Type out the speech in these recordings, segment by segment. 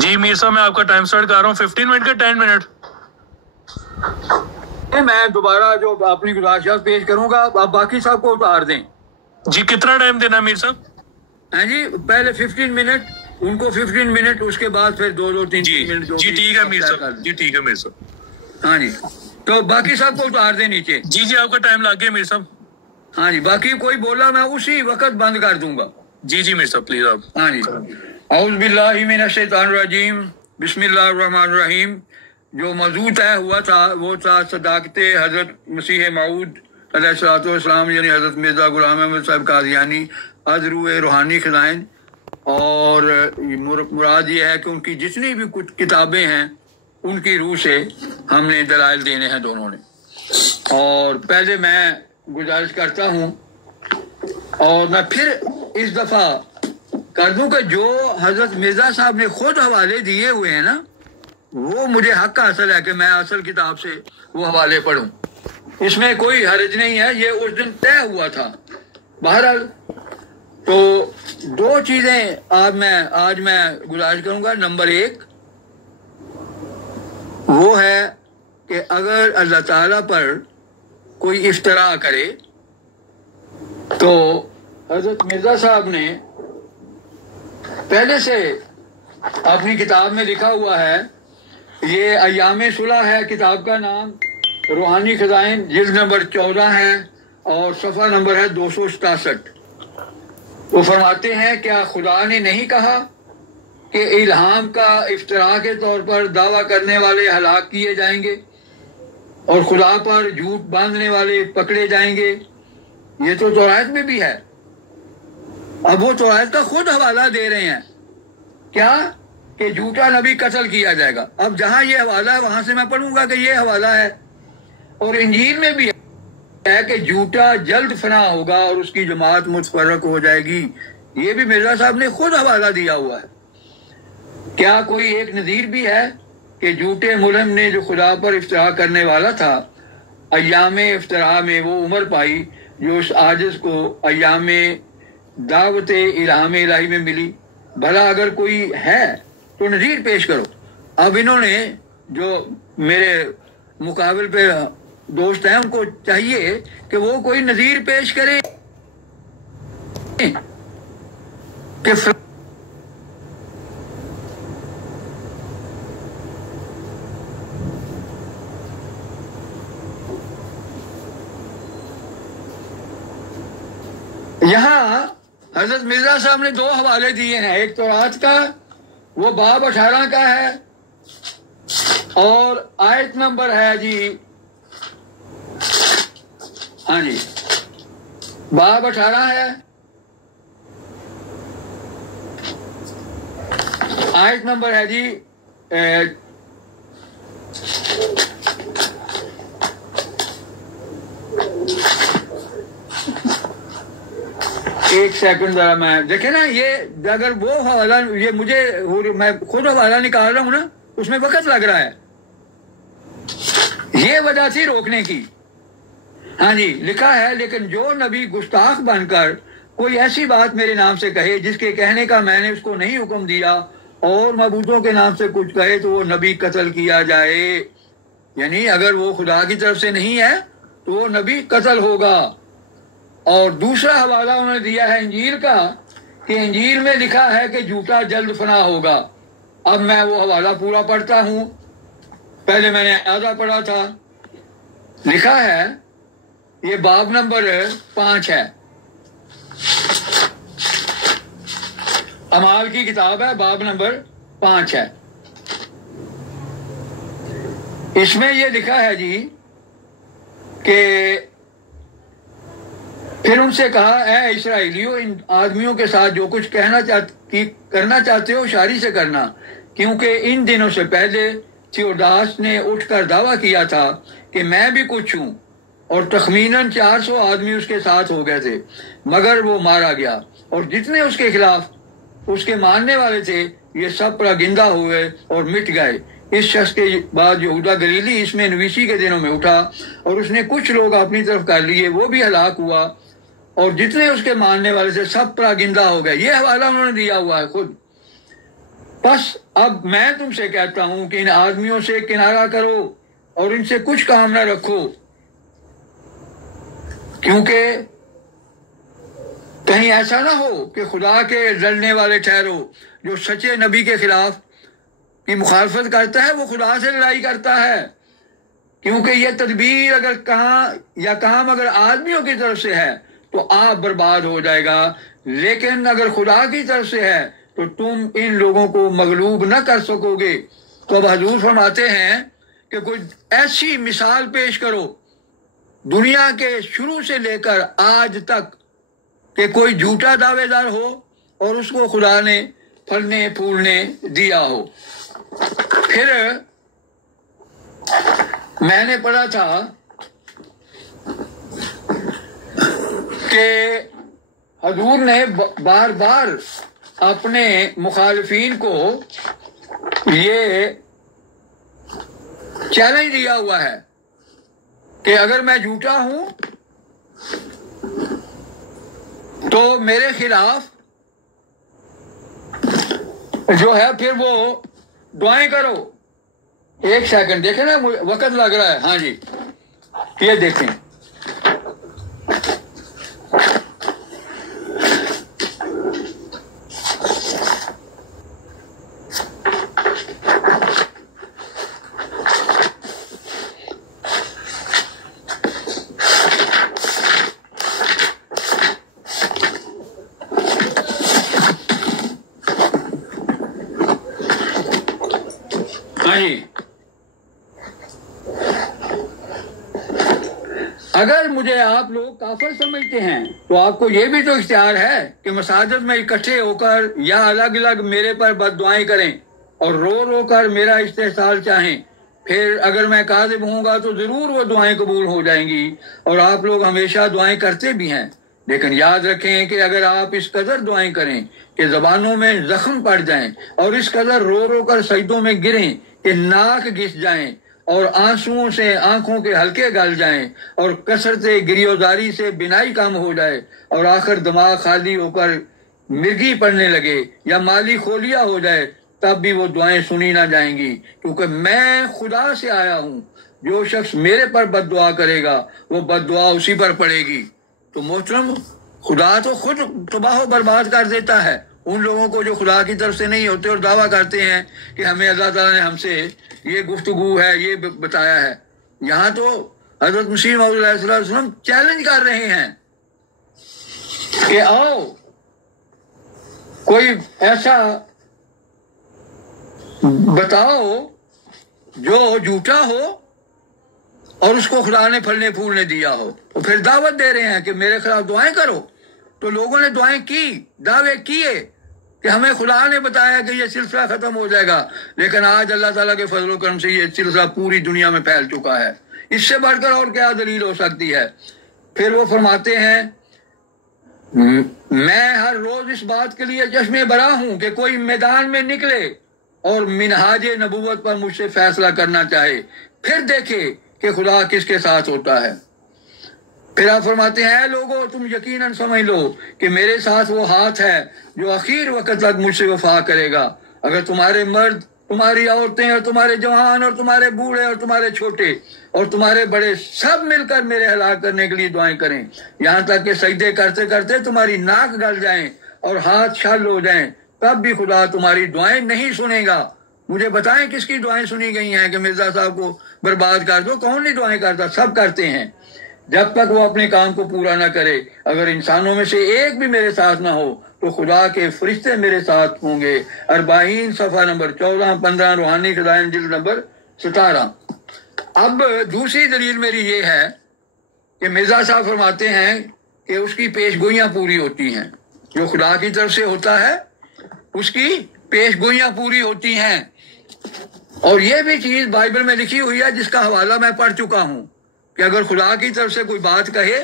جی میر صاحب میں آپ کا ٹائم سٹارٹ کر رہا ہوں 15 منٹ کا 10 منٹ. میں دوبارہ جو اپنی گزارشات پیش کروں گا آپ باقی صاحب کو اتار دیں. جی کتنا ٹائم دینا میر صاحب؟ ہاں جی پہلے 15 منٹ ان کو 15 منٹ اس کے بعد پھر 2-3 منٹ. جی ٹھیک ہے میر صاحب. جی ٹھیک ہے میر صاحب. ہاں جی تو باقی صاحب کو اتار دیں نیچے. جی جی آپ کا ٹائم لگ گیا میر صاحب. ہاں جی باقی کوئی بولا میں اسی وقت بند کر دوں گا. جی جی میر صاحب پلیز آپ. ہاں جی اعوذ باللہ من الشیطان الرجیم بسم اللہ الرحمن الرحیم. جو موضوع طے ہوا تھا وہ تھا صداقت حضرت مسیح موعود علیہ الصلوۃ والسلام یعنی حضرت مرزا غلام احمد صاحب قادیانی از روح روحانی خزائن. اور مراد یہ ہے کہ ان کی جتنی بھی کچھ کتابیں ہیں ان کی روح سے ہم نے دلائل دینے ہیں دونوں نے. اور پہلے میں گزارش کرتا ہوں اور میں پھر اس دفعہ کر دوں کہ جو حضرت مرزا صاحب نے خود حوالے دیے ہوئے ہیں نا وہ مجھے حق حاصل ہے کہ میں اصل کتاب سے وہ حوالے پڑھوں. اس میں کوئی حرج نہیں ہے یہ اس دن طے ہوا تھا. بہرحال تو دو چیزیں آج میں گزارش کروں گا. نمبر 1 وہ ہے کہ اگر اللہ تعالیٰ پر کوئی افتراء کرے تو حضرت مرزا صاحب نے پہلے سے اپنی کتاب میں لکھا ہوا ہے. یہ ایام صلح ہے کتاب کا نام. روحانی خزائن جلد نمبر 14 ہے اور صفحہ نمبر ہے 267. وہ فرماتے ہیں کیا خدا نے نہیں کہا کہ الہام کا افتراء کے طور پر دعویٰ کرنے والے ہلاک کیے جائیں گے اور خدا پر جھوٹ باندھنے والے پکڑے جائیں گے. یہ تو تورات میں بھی ہے. اب وہ تورات کا خود حوالہ دے رہے ہیں کیا کہ جھوٹا نبی قتل کیا جائے گا. اب جہاں یہ حوالہ ہے وہاں سے میں پڑھوں گا کہ یہ حوالہ ہے. اور انجیل میں بھی ہے کہ جھوٹا جلد فنا ہوگا اور اس کی جماعت متفرق ہو جائے گی. یہ بھی مرزا صاحب نے خود حوالہ دیا ہوا ہے. کیا کوئی ایک نظیر بھی ہے کہ جھوٹے ملم نے جو خدا پر افتراء کرنے والا تھا ایام افتراء میں وہ عمر پائی جو اس عاجز کو ایام دعوت الہام الہی میں ملی. بھلا اگر کوئی ہے تو نظیر پیش کرو. اب انہوں نے جو میرے مقابل پہ دوست ہیں ان کو چاہیے کہ وہ کوئی نظیر پیش کریں کہ یہاں حضرت مرزا صاحب نے 2 حوالے دیے ہیں. ایک تورات کا وہ باب 18 کا ہے اور آیت نمبر ہے جی ہاں جی باب 18 ہے آیت نمبر ہے جی 1 سیکنڈ ذرا میں دیکھیں نا. یہ اگر وہ حوالہ یہ مجھے میں خود حوالہ نکال رہا ہوں نا اس میں وقت لگ رہا ہے. یہ وجہ تھی روکنے کی. ہاں جی لکھا ہے لیکن جو نبی گستاخ بن کر کوئی ایسی بات میرے نام سے کہے جس کے کہنے کا میں نے اس کو نہیں حکم دیا اور معبودوں کے نام سے کچھ کہے تو وہ نبی قتل کیا جائے. یعنی اگر وہ خدا کی طرف سے نہیں ہے تو وہ نبی قتل ہوگا. اور دوسرا حوالہ انہوں نے دیا ہے انجیل کا کہ انجیل میں لکھا ہے کہ جھوٹا جلد فنا ہوگا. اب میں وہ حوالہ پورا پڑھتا ہوں. پہلے میں نے آدھا پڑھا تھا. لکھا ہے یہ باب نمبر 5 ہے. اعمال کی کتاب ہے باب نمبر 5 ہے. اس میں یہ لکھا ہے جی کہ پھر ان سے کہا اے اسرائیلیوں ان آدمیوں کے ساتھ جو کچھ کرنا چاہتے ہو شاری سے کرنا کیونکہ ان دنوں سے پہلے تھیوڈاس نے اٹھ کر دعویٰ کیا تھا کہ میں بھی کچھ ہوں اور تخمیناً 400 آدمی اس کے ساتھ ہو گئے تھے مگر وہ مارا گیا اور جتنے اس کے خلاف اس کے ماننے والے تھے یہ سب پراگندہ ہوئے اور مٹ گئے. اس شخص کے بعد یہودا گلیلی اس میں نویسی کے دنوں میں اٹھا اور اس نے کچھ لوگ اپنی طرف کر لیے وہ بھی ہلاک ہوا اور جتنے اس کے ماننے والے تھے سب پراگندہ ہو گئے. یہ حوالہ انہوں نے دیا ہوا ہے خود. بس اب میں تم سے کہتا ہوں کہ ان آدمیوں سے کنارہ کرو اور ان سے کچھ کام نہ رکھو، کیونکہ کہیں ایسا نہ ہو کہ خدا کے لڑنے والے ٹھہرو. جو سچے نبی کے خلاف کی مخالفت کرتا ہے وہ خدا سے لڑائی کرتا ہے، کیونکہ یہ تدبیر اگر کام اگر آدمیوں کی طرف سے ہے تو آپ برباد ہو جائے گا، لیکن اگر خدا کی طرف سے ہے تو تم ان لوگوں کو مغلوب نہ کر سکو گے. تو اب حضور فرماتے ہیں کہ کوئی ایسی مثال پیش کرو دنیا کے شروع سے لے کر آج تک کہ کوئی جھوٹا دعوے دار ہو اور اس کو خدا نے پھلنے پھولنے دیا ہو. پھر میں نے پڑھا تھا کہ حضور نے بار بار اپنے مخالفین کو یہ چیلنج دیا ہوا ہے کہ اگر میں جھوٹا ہوں تو میرے خلاف جو ہے پھر وہ دعائیں کرو. ایک سیکنڈ دیکھیں نا، وقت لگ رہا ہے. ہاں جی یہ دیکھیں. اگر مجھے آپ لوگ کافر سمجھتے ہیں تو آپ کو یہ بھی تو اختیار ہے کہ مساجد میں اکٹھے ہو کر یا الگ الگ میرے پر بد دعائیں کریں اور رو رو کر میرا استحصال چاہیں. پھر اگر میں کاذب ہوں گا تو ضرور وہ دعائیں قبول ہو جائیں گی، اور آپ لوگ ہمیشہ دعائیں کرتے بھی ہیں. لیکن یاد رکھیں کہ اگر آپ اس قدر دعائیں کریں کہ زبانوں میں زخم پڑ جائیں اور اس قدر رو رو کر سجدوں میں گریں کہ ناک گھس جائیں اور آنسوؤں سے آنکھوں کے حلقے گل جائیں اور کثرت گریوزاری سے بینائی کم ہو جائے اور آخر دماغ خالی ہو کر مرگی پڑنے لگے یا مالی خولیا ہو جائے، تب بھی وہ دعائیں سنی نہ جائیں گی، کیونکہ میں خدا سے آیا ہوں. جو شخص میرے پر بد دعا کرے گا وہ بد دعا اسی پر پڑے گی. تو محترم، خدا تو خود تباہ و برباد کر دیتا ہے ان لوگوں کو جو خدا کی طرف سے نہیں ہوتے اور دعویٰ کرتے ہیں کہ ہمیں اللہ تعالیٰ نے ہم سے یہ گفتگو ہے، یہ بتایا ہے. یہاں تو حضرت مسیح موعود علیہ الصلوۃ والسلام چیلنج کر رہے ہیں کہ آؤ کوئی ایسا بتاؤ جو جھوٹا ہو اور اس کو خدا نے پھلنے پھولنے دیا ہو. تو پھر دعوت دے رہے ہیں کہ میرے خلاف دعائیں کرو. تو لوگوں نے دعائیں کی، دعوے کیے کہ ہمیں خدا نے بتایا کہ یہ سلسلہ ختم ہو جائے گا، لیکن آج اللہ تعالیٰ کے فضل و کرم سے یہ سلسلہ پوری دنیا میں پھیل چکا ہے. اس سے بڑھ کر اور کیا دلیل ہو سکتی ہے؟ پھر وہ فرماتے ہیں میں ہر روز اس بات کے لیے چشمے برا ہوں کہ کوئی میدان میں نکلے اور منہاج نبوت پر مجھ سے فیصلہ کرنا چاہے، پھر دیکھے کہ خدا کس کے ساتھ ہوتا ہے. پھر آپ فرماتے ہیں اے لوگو تم یقیناً سمجھ لو کہ میرے ساتھ وہ ہاتھ ہے جو آخر وقت تک مجھ سے وفا کرے گا. اگر تمہارے مرد، تمہاری عورتیں اور تمہارے جوان اور تمہارے بوڑھے اور تمہارے چھوٹے اور تمہارے بڑے سب مل کر میرے ہلاک کرنے کے لیے دعائیں کریں، یہاں تک کہ سجدے کرتے کرتے تمہاری ناک گل جائیں اور ہاتھ چھل ہو جائیں، تب بھی خدا تمہاری دعائیں نہیں سنے گا. مجھے بتائیں کس کی دعائیں سنی گئی ہیں کہ مرزا صاحب کو برباد کر دو؟ کون نہیں دعائیں کرتا؟ سب کرتے ہیں جب تک وہ اپنے کام کو پورا نہ کرے. اگر انسانوں میں سے ایک بھی میرے ساتھ نہ ہو تو خدا کے فرشتے میرے ساتھ ہوں گے. 40 صفحہ نمبر 14-15 روحانی خزائن جلد نمبر 17. اب دوسری دلیل میری یہ ہے کہ مرزا صاحب فرماتے ہیں کہ اس کی پیش گوئیاں پوری ہوتی ہیں. جو خدا کی طرف سے ہوتا ہے اس کی پیش گوئیاں پوری ہوتی ہیں. اور یہ بھی چیز بائبل میں لکھی ہوئی ہے جس کا حوالہ میں پڑھ چکا ہوں کہ اگر خدا کی طرف سے کوئی بات کہے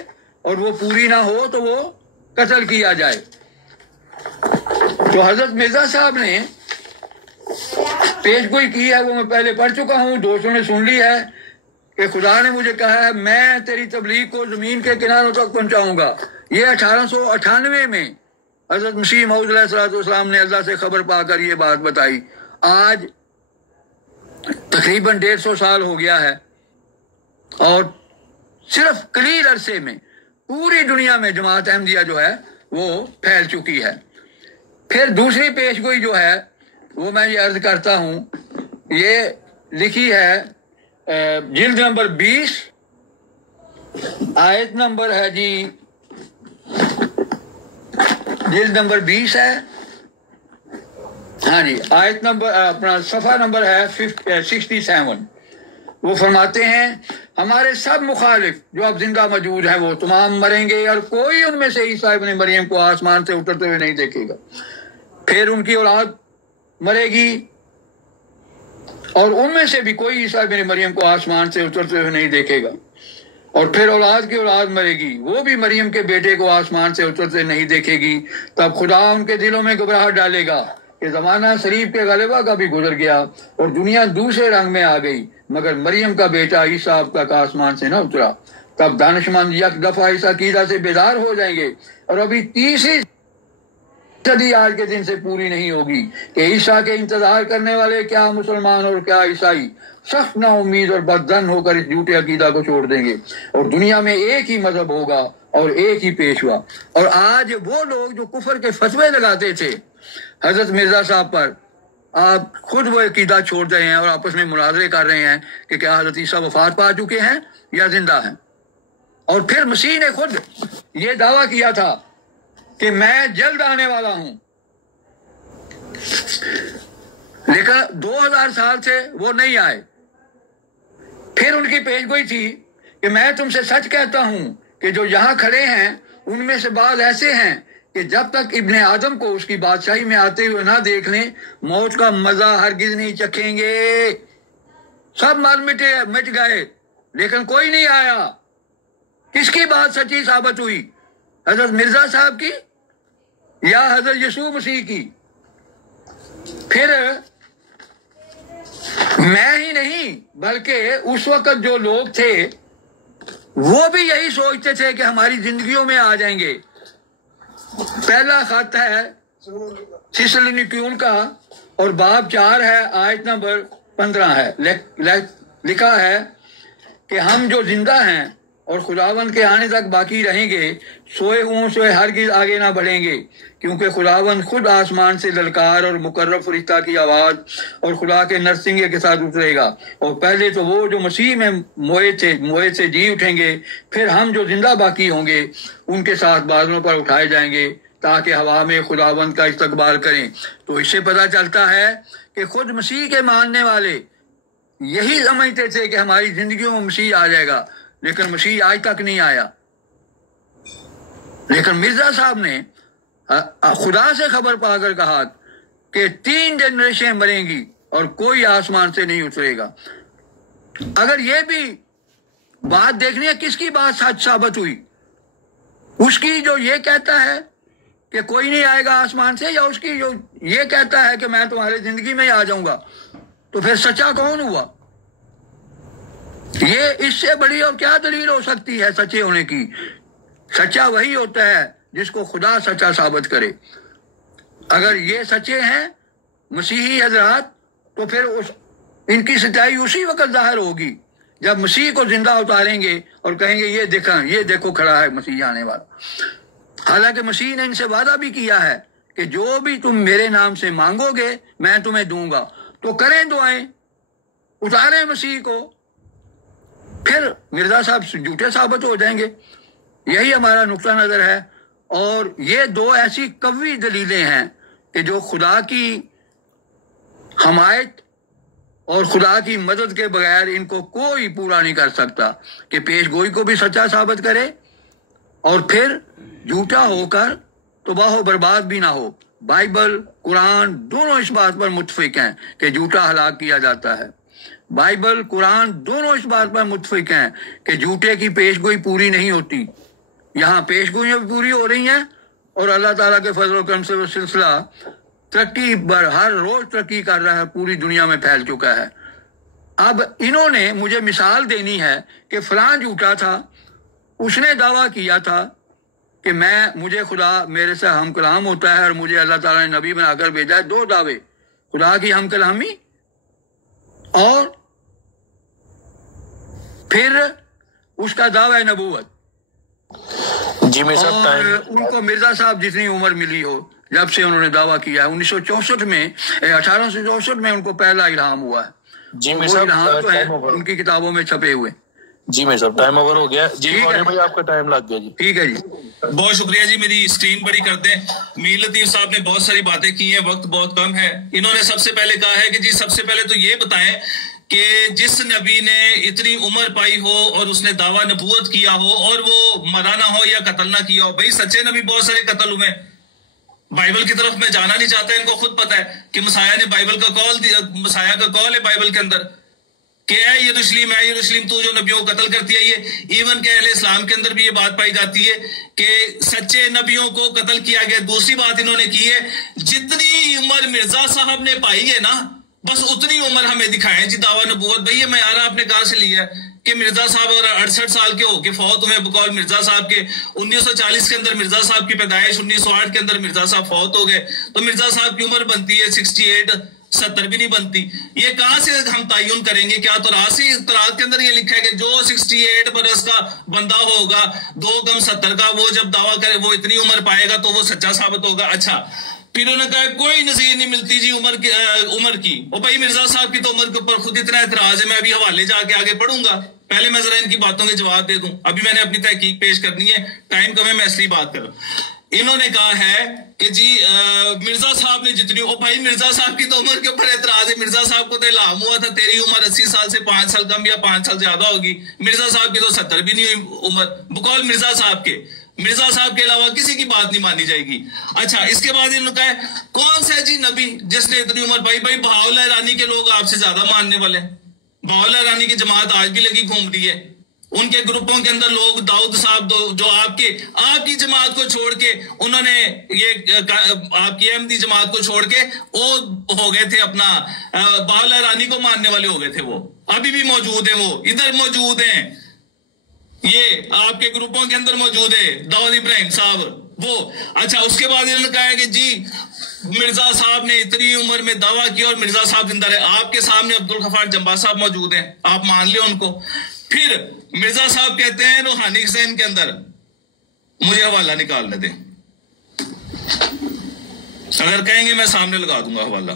اور وہ پوری نہ ہو تو وہ قتل کیا جائے. تو حضرت مرزا صاحب نے پیش گوئی کی ہے، وہ میں پہلے پڑھ چکا ہوں، دوستوں نے سن لی ہے. کہ خدا نے مجھے کہا ہے میں تیری تبلیغ کو زمین کے کناروں تک پہنچاؤں گا. یہ 1898 میں حضرت مسیح موعود علیہ السلام نے اللہ سے خبر پا کر یہ بات بتائی. آج تقریباً 150 سال ہو گیا ہے اور صرف قلیل عرصے میں پوری دنیا میں جماعت احمدیہ جو ہے وہ پھیل چکی ہے. پھر دوسری پیشگوئی جو ہے وہ میں یہ عرض کرتا ہوں، یہ لکھی ہے جلد نمبر 20 آیت نمبر ہے جی، جلد نمبر 20 ہے، ہاں جی، آیت نمبر اپنا صفحہ نمبر ہے 67. وہ فرماتے ہیں ہمارے سب مخالف جو اب زندہ موجود ہیں وہ تمام مریں گے اور کوئی ان میں سے عیسیٰ ابن مریم کو آسمان سے اترتے ہوئے نہیں دیکھے گا. پھر ان کی اولاد مرے گی اور ان میں سے بھی کوئی عیسیٰ ابن مریم کو آسمان سے اترتے ہوئے نہیں دیکھے گا. اور پھر اولاد کی اولاد مرے گی، وہ بھی مریم کے بیٹے کو آسمان سے اترتے نہیں دیکھے گی. تب خدا ان کے دلوں میں گھبراہٹ ڈالے گا کہ زمانہ شریف کے غلبہ کا بھی گزر گیا اور دنیا دوسرے رنگ میں آ گئی، مگر مریم کا بیٹا عیسیٰ اب تک آسمان سے نہ اترا. تب دانشمند یک دفعہ اس عقیدہ سے بیدار ہو جائیں گے اور ابھی تیسری صدی آج کے دن سے پوری نہیں ہوگی کہ عیسیٰ کے انتظار کرنے والے کیا مسلمان اور کیا عیسائی سخت نا امید اور بدظن ہو کر اس جھوٹے عقیدہ کو چھوڑ دیں گے اور دنیا میں ایک ہی مذہب ہوگا اور ایک ہی پیشوا. اور آج وہ لوگ جو کفر کے فتوے لگاتے تھے حضرت مرزا صاحب پر، آپ خود وہ عقیدہ چھوڑ رہے ہیں اور آپس میں مناظرے کر رہے ہیں کہ کیا حضرت عیسیٰ وفات پا چکے ہیں یا زندہ ہیں. اور پھر مسیح نے خود یہ دعویٰ کیا تھا کہ میں جلد آنے والا ہوں، لیکن 2000 سال سے وہ نہیں آئے. پھر ان کی پیشگوئی تھی کہ میں تم سے سچ کہتا ہوں کہ جو یہاں کھڑے ہیں ان میں سے بعض ایسے ہیں کہ جب تک ابن آدم کو اس کی بادشاہی میں آتے ہوئے نہ دیکھ لیں موت کا مزہ ہرگز نہیں چکھیں گے. سب مٹ گئے لیکن کوئی نہیں آیا. کس کی بات سچی ثابت ہوئی؟ حضرت مرزا صاحب کی یا حضرت یسوع مسیح کی؟ پھر میں ہی نہیں بلکہ اس وقت جو لوگ تھے وہ بھی یہی سوچتے تھے کہ ہماری زندگیوں میں آ جائیں گے. پہلا خط ہے تھیسلونیکیوں کا اور باب 4 ہے آیت نمبر 15 ہے، لکھا ہے کہ ہم جو زندہ ہیں اور خداوند کے آنے تک باقی رہیں گے سوئے ہوں سوئے ہرگز آگے نہ بڑھیں گے، کیونکہ خداوند خود آسمان سے للکار اور مقرب فرشتہ کی آواز اور خدا کے نرسنگے کے ساتھ اترے گا. اور پہلے تو وہ جو مسیح میں موئے سے جی اٹھیں گے، پھر ہم جو زندہ باقی ہوں گے ان کے ساتھ بادلوں پر اٹھائے جائیں گے تاکہ ہوا میں خداوند کا استقبال کریں. تو اس سے پتہ چلتا ہے کہ خود مسیح کے ماننے والے یہی سمجھتے تھے کہ ہماری زندگیوں میں مسیح آ جائے گا، لیکن مسیح آج تک نہیں آیا. لیکن مرزا صاحب نے خدا سے خبر پا کر کہا کہ 3 جنریشن مریں گی اور کوئی آسمان سے نہیں اترے گا. اگر یہ بھی بات دیکھنی ہے کس کی بات سچ ثابت ہوئی، اس کی جو یہ کہتا ہے کہ کوئی نہیں آئے گا آسمان سے، یا اس کی جو یہ کہتا ہے کہ میں تمہارے زندگی میں ہی آ جاؤں گا؟ تو پھر سچا کون ہوا؟ یہ اس سے بڑی اور کیا دلیل ہو سکتی ہے سچے ہونے کی؟ سچا وہی ہوتا ہے جس کو خدا سچا ثابت کرے. اگر یہ سچے ہیں مسیحی حضرات تو پھر ان کی سچائی اسی وقت ظاہر ہوگی جب مسیح کو زندہ اتاریں گے اور کہیں گے یہ دیکھو کھڑا ہے مسیح آنے والا. حالانکہ مسیح نے ان سے وعدہ بھی کیا ہے کہ جو بھی تم میرے نام سے مانگو گے میں تمہیں دوں گا. تو کریں دعائیں، اتاریں مسیح کو، پھر مرزا صاحب جھوٹے ثابت ہو جائیں گے. یہی ہمارا نقطہ نظر ہے. اور یہ 2 ایسی قوی دلیلیں ہیں کہ جو خدا کی حمایت اور خدا کی مدد کے بغیر ان کو کوئی پورا نہیں کر سکتا کہ پیش گوئی کو بھی سچا ثابت کرے اور پھر جھوٹا ہو کر تباہ و برباد بھی نہ ہو. بائبل قرآن دونوں اس بات پر متفق ہیں کہ جھوٹا ہلاک کیا جاتا ہے. بائبل قرآن دونوں اس بات پر متفق ہیں کہ جھوٹے کی پیش گوئی پوری نہیں ہوتی. یہاں پیش گوئیاں بھی پوری ہو رہی ہیں اور اللہ تعالیٰ کے فضل و کرم سے وہ سلسلہ ترقی پر ہر روز ترقی کر رہا ہے، پوری دنیا میں پھیل چکا ہے. اب انہوں نے مجھے مثال دینی ہے کہ فلاں جھوٹا تھا، اس نے دعویٰ کیا تھا کہ مجھے خدا میرے سے ہم کلام ہوتا ہے اور مجھے اللہ تعالیٰ نے نبی بنا کر بھیجا ہے. 2 دعوے، خدا کی ہم کلامی اور پھر اس کا دعویٰ نبوت. جی میر صاحب اور ان کو مرزا صاحب جتنی عمر ملی ہو جب سے انہوں نے دعویٰ کیا ہے، 1964 میں 1864 میں ان کو پہلا الہام ہوا ہے. جی میر وہ الہام تو ہے صاحب ان کی کتابوں میں چھپے ہوئے. جی میر صاحب ٹائم اوور ہو گیا جی. بھائی آپ کا ٹائم لگ گیا جی. ٹھیک ہے جی، بہت شکریہ جی. میری اسکرین بڑی کر دیں. میر لطیف صاحب نے بہت ساری باتیں کی ہیں، وقت بہت کم ہے. انہوں نے سب سے پہلے کہا ہے کہ جی سب سے پہلے تو یہ بتائیں کہ جس نبی نے اتنی عمر پائی ہو اور اس نے دعویٰ نبوت کیا ہو اور وہ مرا نہ ہو یا قتل نہ کیا ہو. بھائی سچے نبی بہت سارے قتل ہوئے. بائبل کی طرف میں جانا نہیں چاہتا، ان کو خود پتا ہے کہ مسیح نے بائبل کا قول دیا، مسیح کا قول ہے بائبل کے اندر کہ اے یروشلم تو جو نبیوں کو قتل کرتی ہے. یہ ایون کہ اہل اسلام کے اندر بھی یہ بات پائی جاتی ہے کہ سچے نبیوں کو قتل کیا گیا. دوسری بات انہوں نے کی ہے، جتنی عمر مرزا صاحب نے پائی ہے نا بس اتنی عمر ہمیں دکھائیں جی دعویٰ نبوت. بھئی یہ معیار آپ نے کہاں سے لیا ہے کہ مرزا صاحب اگر 68 سال کے ہو کے فوت ہوئے بقول مرزا صاحب کے 1940 کے اندر مرزا صاحب کی پیدائش، 1908 کے اندر مرزا صاحب فوت ہو گئے، تو مرزا صاحب کی عمر بنتی ہے 68 70 بھی نہیں بنتی. یہ کہاں سے ہم تعین کریں گے؟ کیا تورات کے اندر یہ لکھا ہے کہ جو 68 برس کا بندہ ہوگا 2 کم 70 کا وہ جب دعویٰ کرے وہ اتنی عمر پائے گا تو وہ سچا ثابت ہوگا. اچھا پھر انہوں نے کہا کوئی نظیر نہیں ملتی جی عمر کی. اور بھائی مرزا صاحب کی تو عمر کے اوپر خود اتنا اعتراض ہے. میں ابھی حوالے جا کے آگے پڑھوں گا، پہلے میں ذرا ان کی باتوں کے جواب دے دوں. ابھی میں نے اپنی تحقیق پیش کرنی ہے، ٹائم کم ہے، میں اس لیے بات کروں. انہوں نے کہا ہے کہ جی مرزا صاحب نے جتنی، او بھائی مرزا صاحب کی تو عمر کے اوپر اعتراض ہے. مرزا صاحب کو تو الہام ہوا تھا تیری عمر 80 سال سے 5 سال کم یا 5 سال زیادہ ہوگی. مرزا صاحب کی تو 70 بھی نہیں ہوئی عمر بقول مرزا صاحب کے. مرزا صاحب کے علاوہ کسی کی بات نہیں مانی جائے گی. اچھا اس کے بعد انہوں نے کہا ہے کون سا جی نبی جس نے اتنی عمر پائی؟ بھائی بہاؤاللہ ایرانی کے لوگ آپ سے زیادہ ماننے والے ہیں. بہاؤاللہ ایرانی کی جماعت آج بھی لگی گھوم رہی ہے. ان کے گروپوں کے اندر لوگ داؤد صاحب جو آپ کی جماعت کو چھوڑ کے انہوں نے یہ آپ کی احمدی جماعت کو چھوڑ کے وہ ہو گئے تھے اپنا بہاؤاللہ ایرانی کو ماننے والے ہو گئے تھے. وہ ابھی بھی موجود ہیں، وہ ادھر موجود ہیں، یہ آپ کے گروپوں کے اندر موجود ہے داؤد ابراہیم صاحب وہ. اچھا اس کے بعد انہوں نے کہا ہے کہ جی مرزا صاحب نے اتنی عمر میں دعویٰ کیا اور مرزا صاحب زندہ رہے. آپ کے سامنے عبدالغفار جمبا صاحب موجود ہیں، آپ مان لیں ان کو. پھر مرزا صاحب کہتے ہیں روحانی حسین کے اندر، مجھے حوالہ نکالنے دیں، اگر کہیں گے میں سامنے لگا دوں گا حوالہ.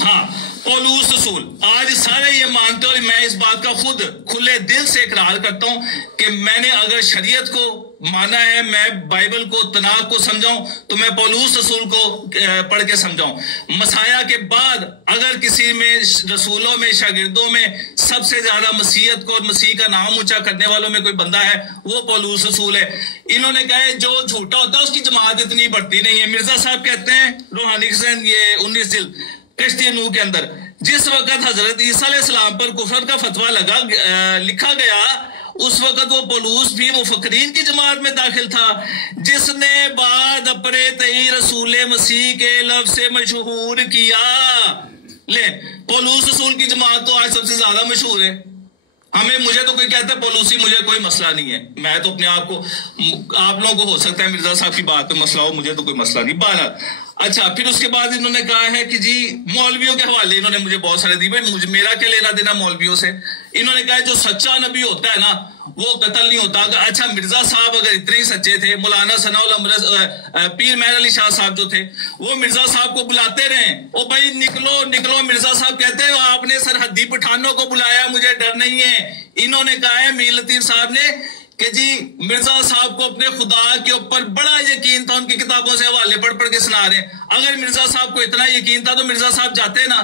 ہاں پولوس رسول آج سارے یہ مانتے اور میں اس بات کا خود کھلے دل سے اقرار کرتا ہوں کہ میں نے اگر شریعت کو مانا ہے، میں بائبل کو تناق کو سمجھاؤں تو میں پولوس رسول کو پڑھ کے سمجھاؤں. مسیح کے بعد اگر کسی میں رسولوں میں شاگردوں میں سب سے زیادہ مسیحیت کو اور مسیح کا نام اونچا کرنے والوں میں کوئی بندہ ہے وہ پولوس رسول ہے. انہوں نے کہا جو جھوٹا ہوتا ہے اس کی جماعت اتنی بڑھتی نہیں ہے. مرزا صاحب کہتے ہیں روحانی حسین یہ 19 جلد کشتی نوح کے اندر، جس وقت حضرت عیسیٰ علیہ السلام پر کفر کا فتویٰ لکھا گیا اس وقت وہ پولوس بھی مفکرین کی جماعت میں داخل تھا جس نے بعد اپنے تئی رسول مسیح کے لفظ سے مشہور کیا. لے پولوس رسول کی جماعت تو آج سب سے زیادہ مشہور ہے. مجھے تو کوئی کہتا ہے پولوسی، مجھے کوئی مسئلہ نہیں ہے. میں تو اپنے آپ کو، آپ لوگوں کو ہو سکتا ہے مرزا صاحب کی بات پہ مسئلہ ہو، مجھے تو کوئی مسئلہ نہیں. بہرحال اچھا پھر اس کے بعد انہوں نے کہا ہے کہ جی مولویوں کے حوالے انہوں نے مجھے بہت سارے دی. بھائی میرا کیا لینا دینا مولویوں سے؟ انہوں نے کہا جو سچا نبی ہوتا ہے نا وہ قتل نہیں ہوتا. اچھا مرزا صاحب اگر اتنے ہی سچے تھے، مولانا ثناء اللہ پیر مہر علی شاہ صاحب جو تھے وہ مرزا صاحب کو بلاتے رہے، او بھائی نکلو نکلو. مرزا صاحب کہتے ہیں آپ نے سرحدی پٹھانوں کو بلایا، مجھے ڈر نہیں ہے. انہوں نے کہا ہے میر لطیف صاحب نے کہ جی مرزا صاحب کو اپنے خدا کے اوپر بڑا یقین تھا، ان کی کتابوں سے حوالے پڑھ کے سنا رہے ہیں. اگر مرزا صاحب کو اتنا یقین تھا تو مرزا صاحب جاتے نا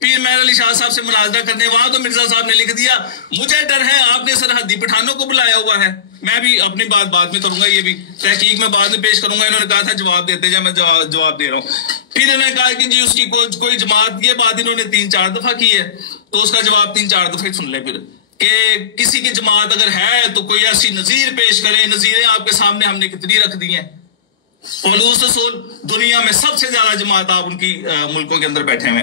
پیر مہر علی شاہ صاحب سے مناظرہ کرنے. وہاں تو مرزا صاحب نے لکھ دیا مجھے ڈر ہے، آپ نے سرحدی پٹھانوں کو بلایا ہوا ہے. میں بھی اپنی بات بعد میں کروں گا، یہ بھی تحقیق میں بعد میں پیش کروں گا. انہوں نے کہا تھا جواب دیتے جائے، میں جواب دے رہا ہوں. پھر انہوں نے کہا کہ جی اس کی کوئی جماعت، یہ بات انہوں نے 3-4 دفعہ کی ہے تو اس کا جواب 3-4 دفعہ سن لے. پھر کہ کسی کی جماعت اگر ہے تو کوئی ایسی نظیر پیش کرے. نظیریں آپ کے سامنے ہم نے کتنی رکھ دی ہیں. پولوس رسول دنیا میں سب سے زیادہ جماعت آپ ان کی ملکوں کے اندر بیٹھے ہوئے.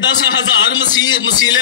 10,000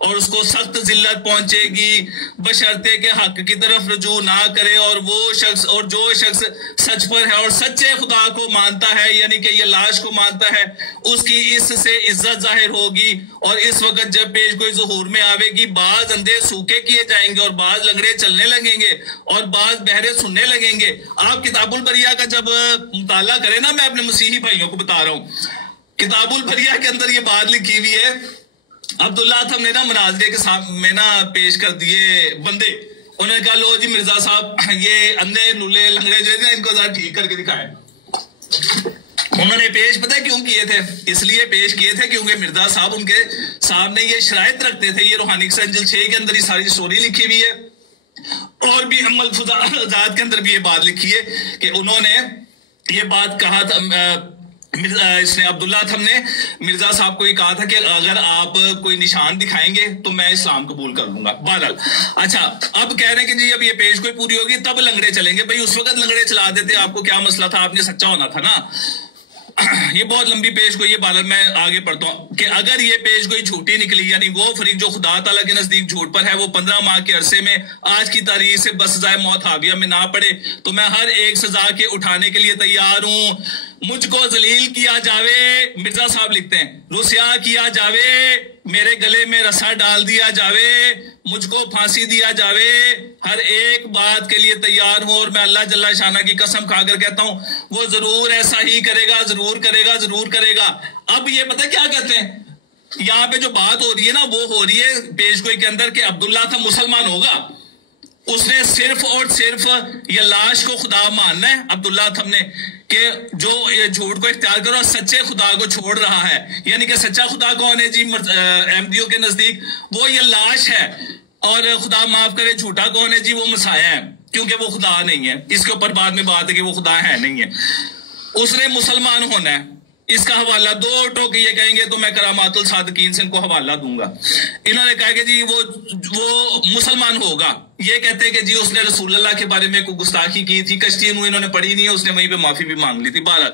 اور اس کو سخت ذلت پہنچے گی بشرطے کے حق کی طرف رجوع نہ کرے، اور جو شخص سچ پر ہے اور سچے خدا کو مانتا ہے، یعنی کہ یہ لاش کو مانتا ہے، اس کی اس سے عزت ظاہر ہوگی۔ اور اس وقت جب پیش گوئی ظہور میں آوے گی، بعض اندھے سوکھے کیے جائیں گے اور بعض لنگڑے چلنے لگیں گے اور بعض بہرے سننے لگیں گے۔ آپ کتاب البریہ کا جب مطالعہ کریں نا، میں اپنے مسیحی بھائیوں کو بتا رہا ہوں، کتاب البریہ کے اندر یہ بات لکھی ہوئی ہے، عبداللہ تھم نے نا مناظرے کے ساتھ میں نا پیش کر دیے بندے، انہوں نے کہا لو جی مرزا صاحب یہ اندھے نلے لنگڑے جو ہیں ان کو ذرا ٹھیک کر کے دکھائیں۔ انہوں نے پیش پتہ ہے کیوں کیے تھے؟ اس لیے پیش کیے تھے کیونکہ مرزا صاحب ان کے سامنے یہ شرائط رکھتے تھے۔ یہ روحانی انجیل 6 کے اندر یہ ساری سٹوری لکھی ہوئی ہے، اور بھی ملفوظات کے اندر بھی یہ بات لکھی ہے کہ انہوں نے یہ بات کہا تھا، اس نے عبداللہ تھم نے مرزا صاحب کو یہ کہا تھا کہ اگر آپ کوئی نشان دکھائیں گے تو میں اسلام قبول کر لوں گا۔ بہرحال اچھا، اب کہہ رہے ہیں کہ جی اب یہ پیش گوئی پوری ہوگی تب لنگڑے چلیں گے۔ بھائی اس وقت لنگڑے چلا دیتے، آپ کو کیا مسئلہ تھا؟ آپ نے سچا ہونا تھا نا۔ یہ بہت لمبی پیش گوئی ہے، بہرحال میں آگے پڑھتا ہوں کہ اگر یہ پیش گوئی جھوٹی نکلی، یعنی وہ فریق جو خدا تعالیٰ کے نزدیک جھوٹ پر ہے، وہ 15 ماہ کے عرصے میں آج کی تاریخ سے بس سزائے موت حاویہ میں نہ پڑے، تو میں ہر ایک سزا کے اٹھانے کے لیے تیار ہوں۔ مجھ کو ذلیل کیا جاوے، مرزا صاحب لکھتے ہیں، رسوا کیا جاوے، میرے گلے میں رسا ڈال دیا جاوے، مجھ کو پھانسی دیا جاوے، ہر ایک بات کے لیے تیار ہوں، اور میں اللہ جل شانہ کی قسم کھا کر کہتا ہوں وہ ضرور ایسا ہی کرے گا، ضرور کرے گا، ضرور کرے گا۔ اب یہ پتہ کیا کہتے ہیں، یہاں پہ جو بات ہو رہی ہے نا وہ ہو رہی ہے پیش گوئی کے اندر کہ عبداللہ تھا مسلمان ہوگا، اس نے صرف اور صرف یہ لاش کو خدا ماننا ہے عبداللہ تھم نے، کہ جو یہ جھوٹ کو اختیار کرو سچے خدا کو چھوڑ رہا ہے۔ یعنی کہ سچا خدا کون ہے جی احمدیوں کے نزدیک؟ وہ یہ لاش ہے، اور خدا معاف کرے جھوٹا کون ہے جی؟ وہ مسیح ہے، کیونکہ وہ خدا نہیں ہے۔ اس کے اوپر بعد میں بات ہے کہ وہ خدا ہے نہیں ہے۔ اس نے مسلمان ہونا ہے، اس کا حوالہ دو ٹوک یہ کہیں گے تو میں کرامات الصادقین سے ان کو حوالہ دوں گا۔ انہوں نے کہا کہ جی وہ مسلمان ہوگا، یہ کہتے ہیں کہ جی اس نے رسول اللہ کے بارے میں کوئی گستاخی کی تھی، کشتی انہوں نے پڑھی نہیں ہے، اس نے وہیں پہ معافی بھی مانگ لی تھی۔ بہرحال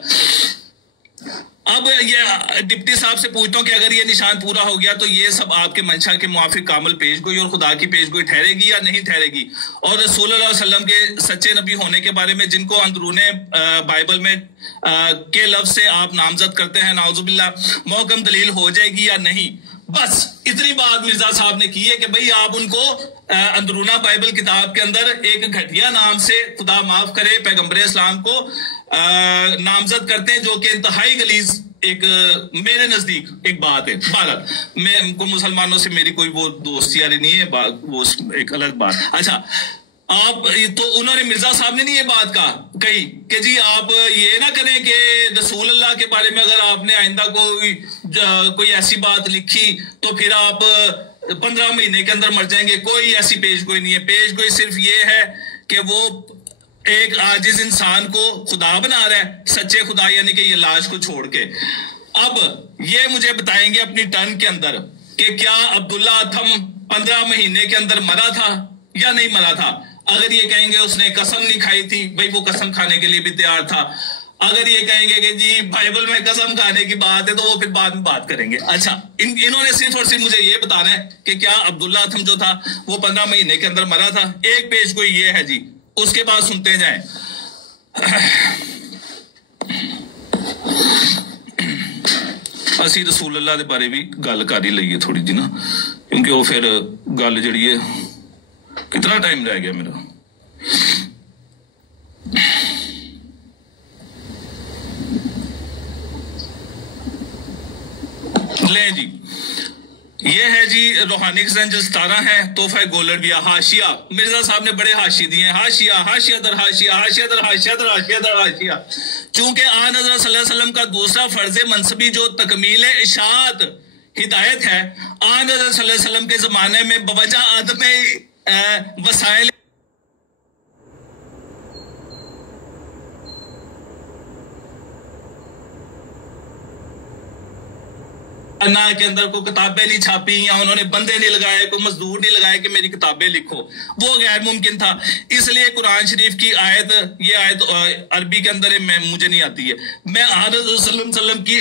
اب یہ ڈپٹی صاحب سے پوچھتا ہوں کہ اگر یہ نشان پورا ہو گیا تو یہ سب آپ کے منشا کے موافق کامل پیش گوئی اور خدا کی پیش گوئی ٹھہرے گی یا نہیں ٹھہرے گی؟ اور رسول اللہ علیہ وسلم کے سچے نبی ہونے کے بارے میں جن کو اندرون بائبل میں کے لفظ سے آپ نامزد کرتے ہیں، نعوذ باللہ، محکم دلیل ہو جائے گی یا نہیں؟ بس اتنی بات مرزا صاحب نے کی ہے کہ بھئی آپ ان کو اندرونہ بائبل کتاب کے اندر ایک گھٹیا نام سے، خدا معاف کرے، پیغمبر اسلام کو نامزد کرتے ہیں، جو کہ انتہائی غلیظ ایک میرے نزدیک ایک بات ہے۔ بہرحال میں ان کو مسلمانوں سے میری کوئی وہ دوستی یاری نہیں ہے، وہ ایک الگ بات۔ اچھا، آپ تو انہوں نے مرزا صاحب نے نہیں یہ بات کہی کہ جی آپ یہ نہ کریں کہ رسول اللہ کے بارے میں اگر آپ نے آئندہ کوئی ایسی بات لکھی تو پھر آپ 15 مہینے کے اندر مر جائیں گے۔ کوئی ایسی پیش گوئی نہیں ہے۔ پیش گوئی صرف یہ ہے کہ وہ ایک عاجز انسان کو خدا بنا رہا ہے، سچے خدا یعنی کہ یہ لاش کو چھوڑ کے۔ اب یہ مجھے بتائیں گے اپنی ٹرن کے اندر کہ کیا عبداللہ اتھم 15 مہینے کے اندر مرا تھا یا نہیں مرا تھا؟ اگر یہ کہیں گے اس نے قسم نہیں کھائی تھی، بھئی وہ قسم کھانے کے لیے بھی تیار تھا۔ اگر یہ کہیں گے کہ جی بائبل میں قسم کھانے کی بات ہے تو وہ پھر بعد میں بات کریں گے۔ اچھا، انہوں نے صرف اور صرف مجھے یہ بتانا ہے کہ کیا عبداللہ اتھم جو تھا وہ 15 مہینے کے اندر مرا تھا۔ ایک پیش گوئی یہ ہے جی، اس کے بعد سنتے جائیں۔ اسی رسول اللہ دے بارے بھی گل کر ہی لئیے تھوڑی جی نا، کیونکہ وہ پھر گل جڑی ہے۔ کتنا ٹائم رہ گیا میرا؟ لیں جی، یہ ہے جی روحانی جو 17 ہے، تحفہ گولڈیا حاشیہ۔ مرزا صاحب نے بڑے حاشی دیے ہیں، حاشیہ حاشیہ در حاشیہ، حاشیہ در حاشیہ در حاشیہ در حاشیہ۔ چونکہ آن حضرت صلی اللہ علیہ وسلم کا دوسرا فرض منصبی جو تکمیل اشاعت ہدایت ہے، آن حضرت صلی اللہ علیہ وسلم کے زمانے میں بوجہ عدم وسائل کے اندر کوئی کتابیں نہیں چھاپی، یا انہوں نے بندے نہیں لگائے، کوئی مزدور نہیں لگائے کہ میری کتابیں لکھو، وہ غیر ممکن تھا۔ اس لیے قرآن شریف کی آیت، یہ آیت عربی کے اندر مجھے نہیں آتی ہے، میں حضرت صلی اللہ علیہ وسلم کی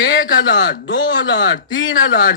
1000, 2000, 3000,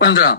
15।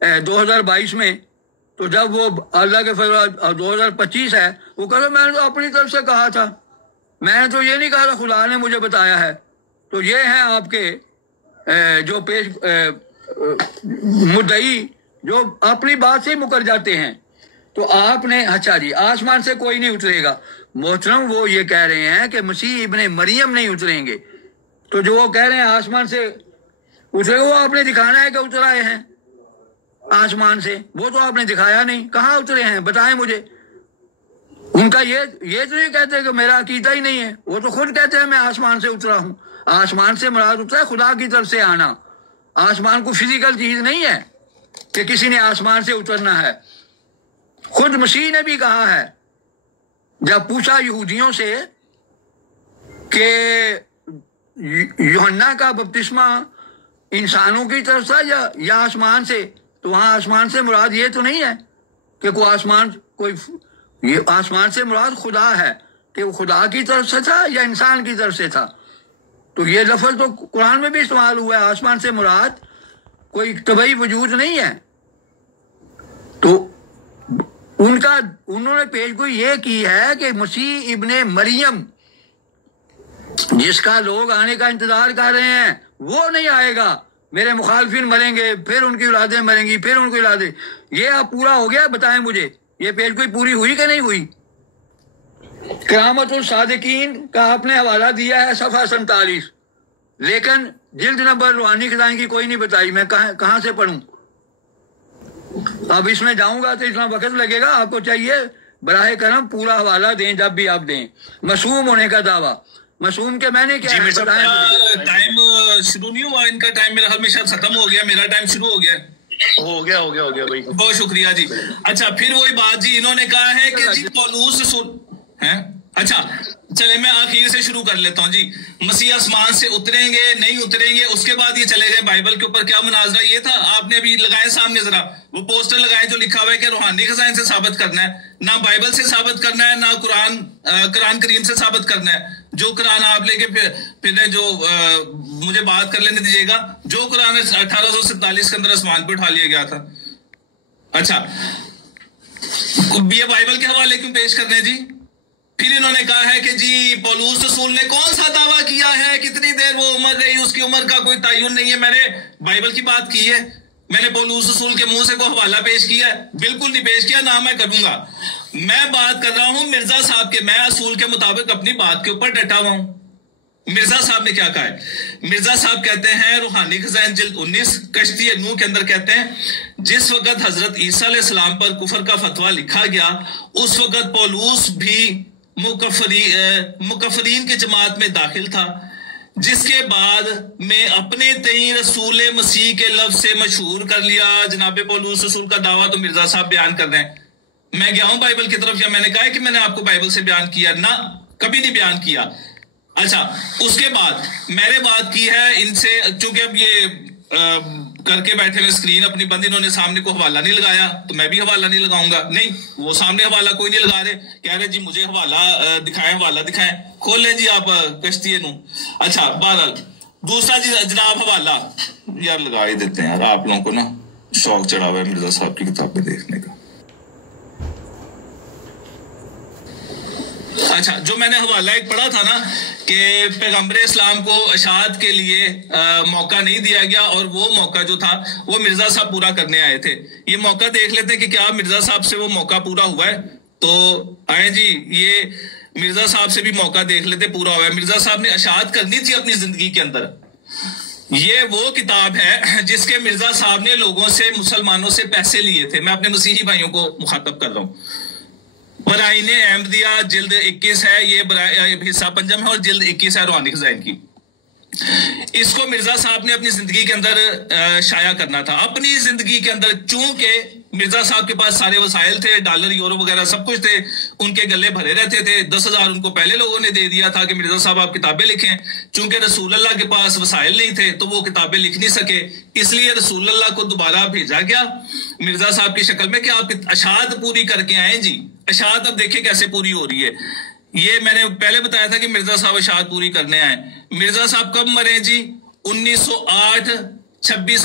2022 میں، تو جب وہ اللہ کے فضل 2025 ہے، وہ کہا میں نے تو اپنی طرف سے کہا تھا، میں نے تو یہ نہیں کہا تھا، خدا نے مجھے بتایا ہے۔ تو یہ ہیں آپ کے جو پیش مدعی جو اپنی بات سے مکر جاتے ہیں۔ تو آپ نے اچھا جی آسمان سے کوئی نہیں اترے گا، محترم وہ یہ کہہ رہے ہیں کہ مسیح ابن مریم نہیں اتریں گے، تو جو وہ کہہ رہے ہیں آسمان سے اترے، وہ آپ نے دکھانا ہے کہ اتر آئے ہیں آسمان سے، وہ تو آپ نے دکھایا نہیں، کہاں اترے ہیں بتائیں مجھے۔ ان کا یہ تو نہیں کہتے کہ میرا عقیدہ ہی نہیں ہے، وہ تو خود کہتے ہیں میں آسمان سے اترا ہوں۔ آسمان سے مراد اترا ہے خدا کی طرف سے آنا، آسمان کو فزیکل چیز نہیں ہے کہ کسی نے آسمان سے اترنا ہے۔ خود مسیح نے بھی کہا ہے جب پوچھا یہودیوں سے کہ یوحنا کا بپتسمہ انسانوں کی طرف سے یا آسمان سے، تو وہاں آسمان سے مراد یہ تو نہیں ہے کہ یہ آسمان سے مراد خدا ہے، کہ وہ خدا کی طرف سے تھا یا انسان کی طرف سے تھا۔ تو یہ لفظ تو قرآن میں بھی استعمال ہوا ہے، آسمان سے مراد کوئی طبعی وجود نہیں ہے۔ تو انہوں نے پیش گوئی یہ کی ہے کہ مسیح ابن مریم جس کا لوگ آنے کا انتظار کر رہے ہیں وہ نہیں آئے گا، میرے مخالفین مریں گے، پھر ان کی اولادیں مریں گی، پھر ان کی اولادیں۔ یہ اب پورا ہو گیا؟ بتائیں مجھے یہ پیش گوئی پوری ہوئی کہ نہیں ہوئی؟ کرامت الصادقین کا آپ نے حوالہ دیا ہے صفحہ 47، لیکن جلد نمبر روحانی خزائن کی کوئی نہیں بتائی، میں کہاں سے پڑھوں؟ اب اس میں جاؤں گا تو اتنا وقت لگے گا، آپ کو چاہیے براہ کرم پورا حوالہ دیں جب بھی آپ دیں۔ معصوم ہونے کا دعویٰ، معصوم کے میں نے کیا ہے ٹائم شروع نہیں ہوا ان کا، ٹائم میرا حال میں شاید ختم ہو گیا، میرا ٹائم شروع ہو گیا بھائی، بہت شکریہ جی۔ اچھا پھر وہی بات جی، انہوں نے کہا ہے کہ جی پولوس ہیں، اچھا چلے میں آخر سے شروع کر لیتا ہوں جی۔ مسیح آسمان سے اتریں گے نہیں اتریں گے، اس کے بعد یہ چلے گئے بائبل کے اوپر کیا مناظرہ یہ تھا، آپ نے ابھی لگائے سامنے ذرا وہ پوسٹر لگائے جو لکھا ہوا ہے کہ روحانی خزائن سے ثابت کرنا ہے، نہ بائبل سے ثابت کرنا ہے، نہ قرآن کریم سے ثابت کرنا ہے۔ جو قرآن آپ لے کے پھر جو مجھے بات کر لینے دیجیے گا، جو قرآن 1847 کے اندر آسمان پہ اٹھا لیا گیا تھا۔ اچھا یہ بائبل کے حوالے کیوں پیش کرنے ہیں جی؟ پھر انہوں نے کہا ہے کہ جی پولوس رسول نے کون سا دعویٰ کیا ہے، کتنی دیر وہ عمر رہی، اس کی عمر کا کوئی تعین نہیں ہے۔ میں نے بائبل کی بات کی ہے، میں نے پولوس رسول کے منہ سے کوئی حوالہ پیش کیا ہے؟ بالکل نہیں پیش کیا، نہ میں کروں گا۔ میں بات کر رہا ہوں مرزا صاحب کے، میں اصول کے مطابق اپنی بات کے اوپر ڈٹا ہوا ہوں۔ مرزا صاحب نے کیا کہا ہے؟ مرزا صاحب کہتے ہیں روحانی خزائن جلد 19 کشتی نوح کے اندر کہتے ہیں جس وقت حضرت عیسیٰ علیہ السلام پر کفر کا فتویٰ لکھا گیا اس وقت پولوس بھی مکفرین کی جماعت میں داخل تھا، جس کے بعد میں اپنے تئیں رسول مسیح کے لفظ سے مشہور کر لیا۔ جناب پولوس رسول کا دعویٰ تو مرزا صاحب بیان کر رہے ہیں، میں گیا ہوں بائبل کی طرف، یا میں نے کہا ہے کہ میں نے آپ کو بائبل سے بیان کیا؟ نہ کبھی نہیں بیان کیا۔ اچھا اس کے بعد میں نے بات کی ہے ان سے، چونکہ اب یہ کر کے بیٹھے ہوئے اسکرین اپنی بند، انہوں نے سامنے کو حوالہ نہیں لگایا تو میں بھی حوالہ نہیں لگاؤں گا۔ نہیں وہ سامنے حوالہ کوئی نہیں لگا رہے، کہہ رہے جی مجھے حوالہ دکھائیں، کھول لیں جی آپ کشتی نو۔ اچھا بہرحال دوسرا جی جناب حوالہ یار لگا ہی دیتے ہیں یار، آپ لوگوں کو نا شوق چڑھا ہوا ہے مرزا صاحب کی کتابیں دیکھنے کا۔ اچھا جو میں نے حوالہ ایک پڑھا تھا نا کہ پیغمبر اسلام کو اشاعت کے لیے موقع نہیں دیا گیا، اور وہ موقع جو تھا وہ مرزا صاحب پورا کرنے آئے تھے۔ یہ موقع دیکھ لیتے ہیں کہ کیا مرزا صاحب سے وہ موقع پورا ہوا ہے، تو آئیں جی یہ مرزا صاحب سے بھی موقع دیکھ لیتے پورا ہوا ہے۔ مرزا صاحب نے اشاعت کرنی تھی اپنی زندگی کے اندر۔ یہ وہ کتاب ہے جس کے مرزا صاحب نے لوگوں سے، مسلمانوں سے پیسے لیے تھے۔ میں اپنے مسیحی بھائیوں کو مخاطب کر رہا ہوں۔ برائن احمدیہ جلد 21 ہے، یہ حصہ پنجم ہے، اور جلد 21 ہے روحانی خزائن کی۔ اس کو مرزا صاحب نے اپنی زندگی کے اندر شائع کرنا تھا، اپنی زندگی کے اندر، چونکہ مرزا صاحب کے پاس سارے وسائل تھے، ڈالر یورو وغیرہ سب کچھ تھے، ان کے گلے بھرے رہتے تھے۔ 10,000 ان کو پہلے لوگوں نے دے دیا تھا کہ مرزا صاحب آپ کتابیں لکھیں۔ چونکہ رسول اللہ کے پاس وسائل نہیں تھے تو وہ کتابیں لکھ نہیں سکے، اس لیے رسول اللہ کو دوبارہ بھیجا گیا مرزا صاحب کی شکل میں کہ آپ اشاعت پوری کر کے آئیں جی۔ اشاعت اب دیکھیں کیسے پوری ہو رہی ہے۔ یہ میں نے پہلے بتایا تھا کہ مرزا صاحب اشاعت پوری کرنے آئے۔ مرزا صاحب کب مرے جی؟ 1908 26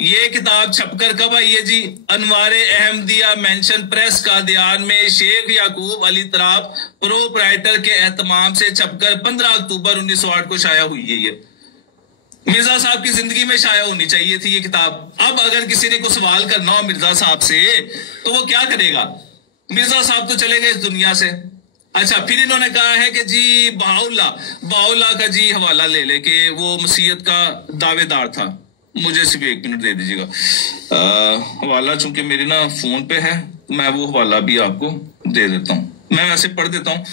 یہ کتاب چھپ کر کب آئی ہے جی؟ انوار احمدیہ مینشن پریس قادیان میں شیخ یعقوب علی طراف پروپرائٹر کے اہتمام سے چھپ کر 15 اکتوبر 1908 کو شائع ہوئی ہے۔ یہ مرزا صاحب کی زندگی میں شائع ہونی چاہیے تھی یہ کتاب۔ اب اگر کسی نے کوئی سوال کرنا ہو مرزا صاحب سے تو وہ کیا کرے گا؟ مرزا صاحب تو چلے گئے اس دنیا سے۔ اچھا، پھر انہوں نے کہا ہے کہ جی بہاؤاللہ کا جی حوالہ لے لے کہ وہ مسیحیت کا دعوے دار تھا۔ مجھے صرف 1 منٹ دے دیجیے گا، حوالہ چونکہ میرے نا فون پہ ہے، میں وہ حوالہ بھی آپ کو دے دیتا ہوں، میں ویسے پڑھ دیتا ہوں۔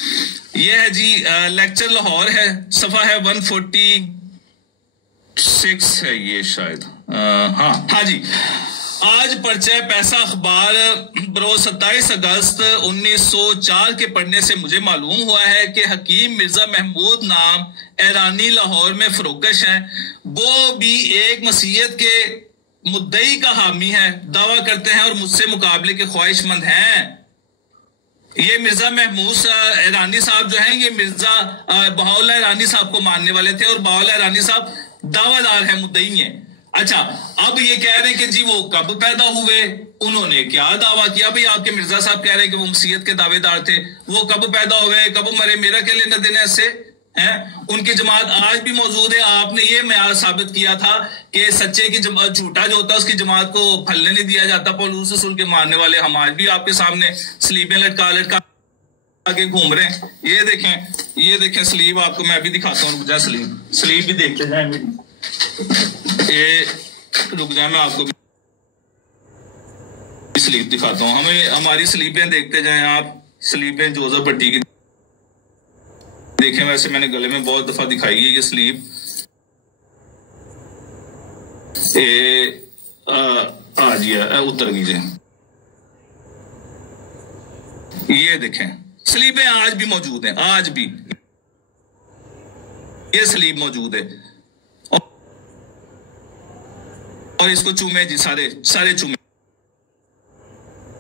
یہ ہے جی لیکچر لاہور ہے، صفحہ ہے 146 ہے یہ شاید، ہاں جی۔ آج پرچہ پیسہ اخبار بروز 27 اگست 1904 کے پڑھنے سے مجھے معلوم ہوا ہے کہ حکیم مرزا محمود نام ایرانی لاہور میں فروکش ہیں، وہ بھی ایک مسیحیت کے مدعی کا حامی ہے، دعویٰ کرتے ہیں اور مجھ سے مقابلے کے خواہش مند ہیں۔ یہ مرزا محمود ایرانی صاحب جو ہیں یہ مرزا بہاؤاللہ ایرانی صاحب کو ماننے والے تھے، اور بہاؤاللہ ایرانی صاحب دعویٰ دار ہیں، مدعی ہیں۔ اچھا، اب یہ کہہ رہے ہیں کہ جی وہ کب پیدا ہوئے، انہوں نے کیا دعویٰ کیا؟ بھئی آپ کے مرزا صاحب کہہ رہے ہیں کہ وہ مسیحیت کے دعوے دار تھے، وہ کب پیدا ہوئے، کب مرے، میرا کیا لینا دینا اس سے؟ ان کی جماعت آج بھی موجود ہے۔ آپ نے یہ معیار ثابت کیا تھا کہ سچے کی جماعت، جھوٹا جو ہوتا ہے اس کی جماعت کو پھلنے نہیں دیا جاتا۔ پولوس رسول کے ماننے والے ہم آج بھی آپ کے سامنے سلیبیں لٹکا آگے گھوم رہے ہیں۔ یہ دیکھیں سلیب، آپ کو میں بھی دکھاتا ہوں، رک جائیں سلیب بھی دیکھتے جائیں میری، یہ رک جائیں میں آپ کو سلیب دکھاتا ہوں، ہماری سلیبیں دیکھتے جائیں آپ، سلیبیں جوزف بھٹی کی دیکھیں، ویسے میں نے گلے میں بہت دفعہ دکھائی ہے یہ سلیب، اتر گیجئے، یہ دیکھیں سلیبیں آج بھی موجود ہیں، آج بھی یہ سلیب موجود ہے، اور اس کو چومے جی سارے چومے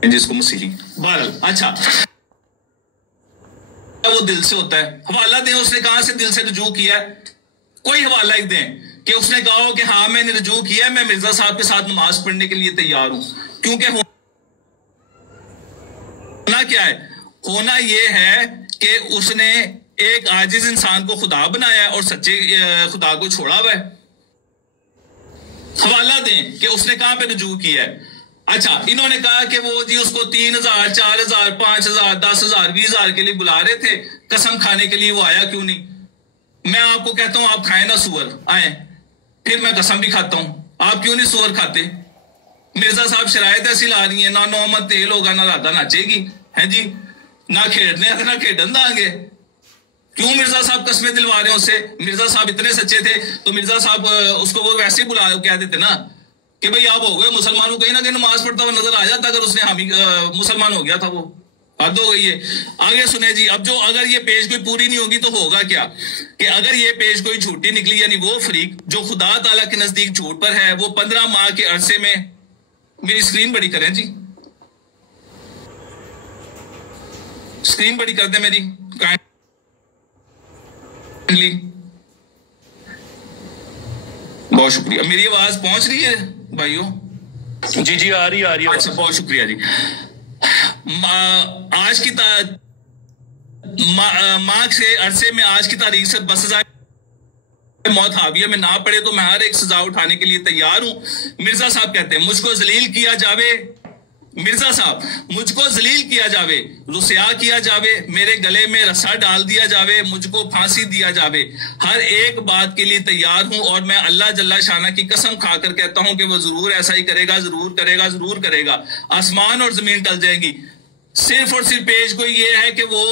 جس کو مسیحی بہرحال۔ اچھا، وہ دل سے ہوتا ہے، حوالہ دیں، اس نے کہاں سے دل سے رجوع کیا ہے؟ کوئی حوالہ ایک دیں کہ اس نے کہا ہو کہ ہاں میں نے رجوع کیا ہے، میں مرزا صاحب کے ساتھ نماز پڑھنے کے لیے تیار ہوں۔ کیونکہ ہونا کیا ہے؟ ہونا یہ ہے کہ اس نے ایک عاجز انسان کو خدا بنایا اور سچے خدا کو چھوڑا ہوا ہے۔ حوالہ دیں کہ اس نے کہاں پہ رجوع کیا ہے۔ اچھا، انہوں نے کہا کہ وہ جی اس کو 3000 4000 5000 10000 20000 کے لیے بلا رہے تھے، قسم کھانے کے لیے وہ آیا کیوں نہیں؟ میں آپ کو کہتا ہوں آپ کھائیں نا سور، آئیں، پھر میں قسم بھی کھاتا ہوں، آپ کیوں نہیں سور کھاتے؟ مرزا صاحب شرائط ایسی لا رہی ہیں، نہ نومت تیل ہوگا، نہ رادہ ناچے گی، ہیں جی، نہ کھیڑنے نہ کھیڑن دیں گے۔ کیوں مرزا صاحب قسمیں دلوا رہے ہیں اس سے؟ مرزا صاحب اتنے سچے تھے تو مرزا صاحب اس کو وہ ویسے بلا کہہ دیتے نا کہ بھئی آپ ہو گئے مسلمان، کہیں نہ کہیں نماز پڑھتا ہوا نظر آ جاتا اگر اس نے مسلمان ہو گیا تھا، وہ حد ہو گئی ہے۔ آگے سنیں جی، اب جو اگر یہ پیش گوئی پوری نہیں ہوگی تو ہوگا کیا کہ اگر یہ پیش گوئی جھوٹی نکلی، یعنی وہ فریق جو خدا تعالیٰ کے نزدیک جھوٹ پر ہے، وہ 15 ماہ کے عرصے میں، میری اسکرین بڑی کریں جی، اسکرین بڑی کر دیں میری، بہت شکریہ۔ میری آواز پہنچ رہی ہے بھائیو؟ جی آ رہی ہے۔ اچھا، بہت شکریہ جی۔ آج کی ماہ سے عرصے میں آج کی تاریخ سے بس موت حاویہ میں نہ پڑے تو میں ہر ایک سزا اٹھانے کے لیے تیار ہوں۔ مرزا صاحب کہتے ہیں مجھ کو ذلیل کیا جاوے، مرزا صاحب مجھ کو ذلیل کیا جاوے، رسوا کیا جاوے، میرے گلے میں رسا ڈال دیا جاوے، مجھ کو پھانسی دیا جاوے، ہر ایک بات کے لیے تیار ہوں، اور میں اللہ جل شانہ کی قسم کھا کر کہتا ہوں کہ وہ ضرور ایسا ہی کرے گا، ضرور کرے گا، ضرور کرے گا۔ آسمان اور زمین ٹل جائیں گی، صرف اور صرف پیش گوئی یہ ہے کہ وہ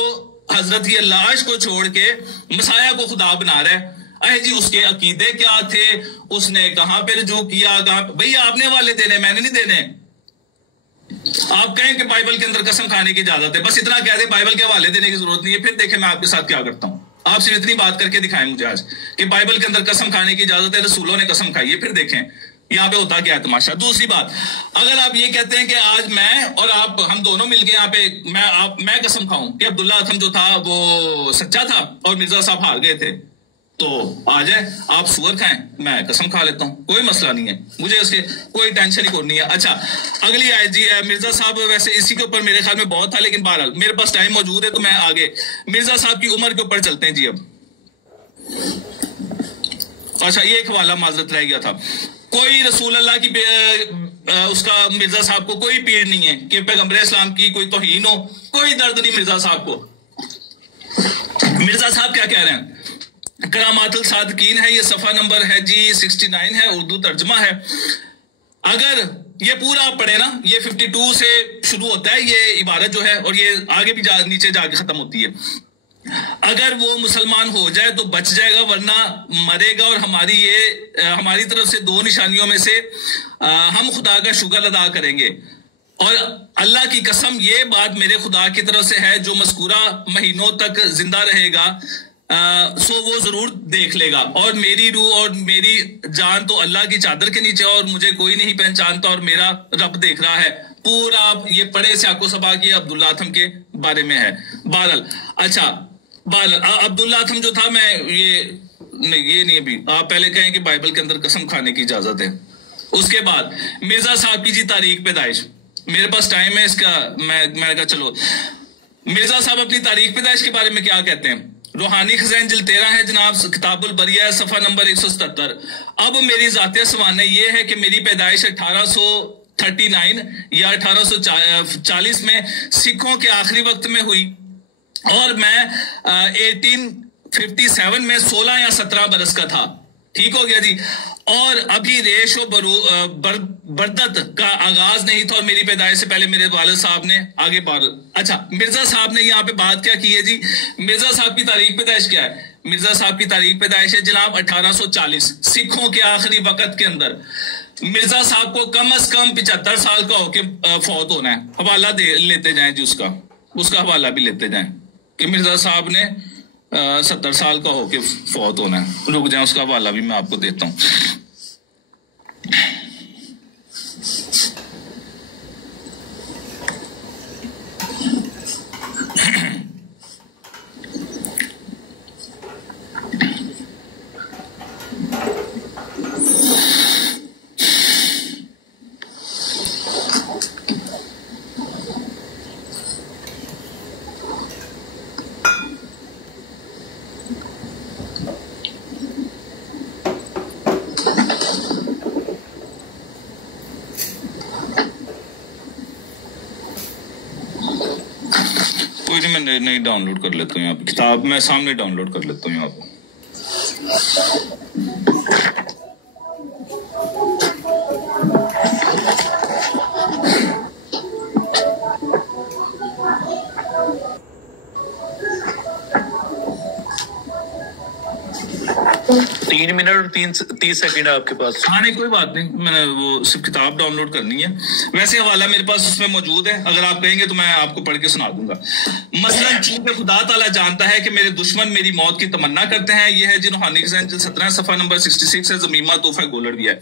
حضرت کی لاش کو چھوڑ کے مسیح کو خدا بنا رہا ہے۔ اے جی، اس کے عقیدے کیا تھے، اس نے کہاں پہ رجوع کیا، بھئی آپ نے والے دینے، میں نے نہیں دینے۔ آپ کہیں کہ بائبل کے اندر قسم کھانے کی اجازت ہے، بس اتنا کہہ دیں، بائبل کے حوالے دینے کی ضرورت نہیں ہے۔ پھر دیکھیں میں آپ کے ساتھ کیا کرتا ہوں، آپ صرف اتنی بات کر کے دکھائیں مجھے آج کہ بائبل کے اندر قسم کھانے کی اجازت ہے، رسولوں نے قسم کھائی ہے، پھر دیکھیں یہاں پہ ہوتا کیا ہے تماشا۔ دوسری بات، اگر آپ یہ کہتے ہیں کہ آج میں اور آپ ہم دونوں مل کے یہاں پہ میں قسم کھاؤں کہ عبداللہ اتھم جو تھا وہ سچا تھا اور مرزا صاحب ہار گئے تھے، تو آ جائے, آپ سور کھائیں, میں قسم کھا لیتا ہوں, کوئی مسئلہ نہیں ہے, مجھے اس کے کوئی ٹینشن ہی نہیں ہے. اچھا اگلی آیت جی, مرزا صاحب ویسے اسی کے اوپر میرے خیال میں بہت تھا, لیکن بہرحال میرے پاس ٹائم موجود ہے تو میں آگے مرزا صاحب کی عمر کے اوپر چلتے ہیں جی. اب اچھا یہ ایک حوالہ معذرت رہ گیا تھا, کوئی رسول اللہ کی اس کا مرزا صاحب کو کوئی پیڑ نہیں ہے کہ پیغمبر اسلام کی کوئی توہین ہو, کوئی درد نہیں مرزا صاحب کو. مرزا صاحب کیا کہہ رہے ہیں, کرامات الصادقین ہے, یہ صفحہ نمبر ہے جی 69 ہے, اردو ترجمہ ہے. اگر یہ پورا پڑھے نا, یہ 52 سے شروع ہوتا ہے یہ عبارت جو ہے, اور یہ آگے بھی نیچے جا کے ختم ہوتی ہے. اگر وہ مسلمان ہو جائے تو بچ جائے گا, ورنہ مرے گا. اور ہماری طرف سے 2 نشانیوں میں سے ہم خدا کا شکر ادا کریں گے, اور اللہ کی قسم یہ بات میرے خدا کی طرف سے ہے, جو مذکورہ مہینوں تک زندہ رہے گا سو وہ ضرور دیکھ لے گا. اور میری روح اور میری جان تو اللہ کی چادر کے نیچے, اور مجھے کوئی نہیں پہچانتا, اور میرا رب دیکھ رہا ہے. پورا آپ یہ پڑھے سیاق و سباق یہ عبداللہ اتھم کے بارے میں ہے. بہرحال اچھا عبداللہ اتھم جو تھا, میں یہ نہیں, ابھی آپ پہلے کہیں کہ بائبل کے اندر قسم کھانے کی اجازت ہے. اس کے بعد مرزا صاحب کی جی تاریخ پیدائش, میرے پاس ٹائم ہے اس کا, میں نے کہا چلو مرزا صاحب اپنی تاریخ پیدائش کے بارے میں کیا کہتے ہیں. روحانی خزائن جلد 13 ہے جناب, کتاب البریہ صفحہ نمبر 177. اب میری ذاتیہ سوانح یہ ہے کہ میری پیدائش 1839 یا 1840 میں سکھوں کے آخری وقت میں ہوئی, اور میں 1857 میں 16 یا 17 برس کا تھا. ٹھیک ہو گیا جی. اور ابھی ریش و بردت کا آغاز نہیں تھا, اور میری پیدائش سے پہلے میرے والد صاحب نے آگے اچھا مرزا صاحب نے یہاں پہ بات کیا کی ہے جی, مرزا صاحب کی تاریخ پیدائش کیا ہے. مرزا صاحب کی تاریخ پیدائش ہے جناب 1840, سکھوں کے آخری وقت کے اندر. مرزا صاحب کو کم از کم 75 سال کا ہو کے فوت ہونا ہے. حوالہ لیتے جائیں جی, اس کا حوالہ بھی لیتے جائیں کہ مرزا صاحب نے 70 سال کا ہو کے فوت ہونا ہے. رک جائیں, اس کا حوالہ بھی میں آپ کو دیتا ہوں. میں نہیں ڈاؤن لوڈ کر لیتا ہوں یہاں پہ, کتاب میں سامنے ڈاؤن لوڈ کر لیتا ہوں یہاں پہ. تین منٹ اور 30 سیکنڈ آپ کے پاس. ہاں نہیں کوئی بات نہیں, میں نے وہ صرف کتاب ڈاؤن لوڈ کرنی ہے. ویسے حوالہ میرے پاس اس میں موجود ہے, اگر آپ کہیں گے تو میں آپ کو پڑھ کے سنا دوں گا. مثلا چونکہ خدا تعالیٰ جانتا ہے کہ میرے دشمن میری موت کی تمنا کرتے ہیں. یہ ہے جی روحانی خزائن 17 صفحہ نمبر 66 ہے, زمیمہ تحفہ گولڑ بھی ہے.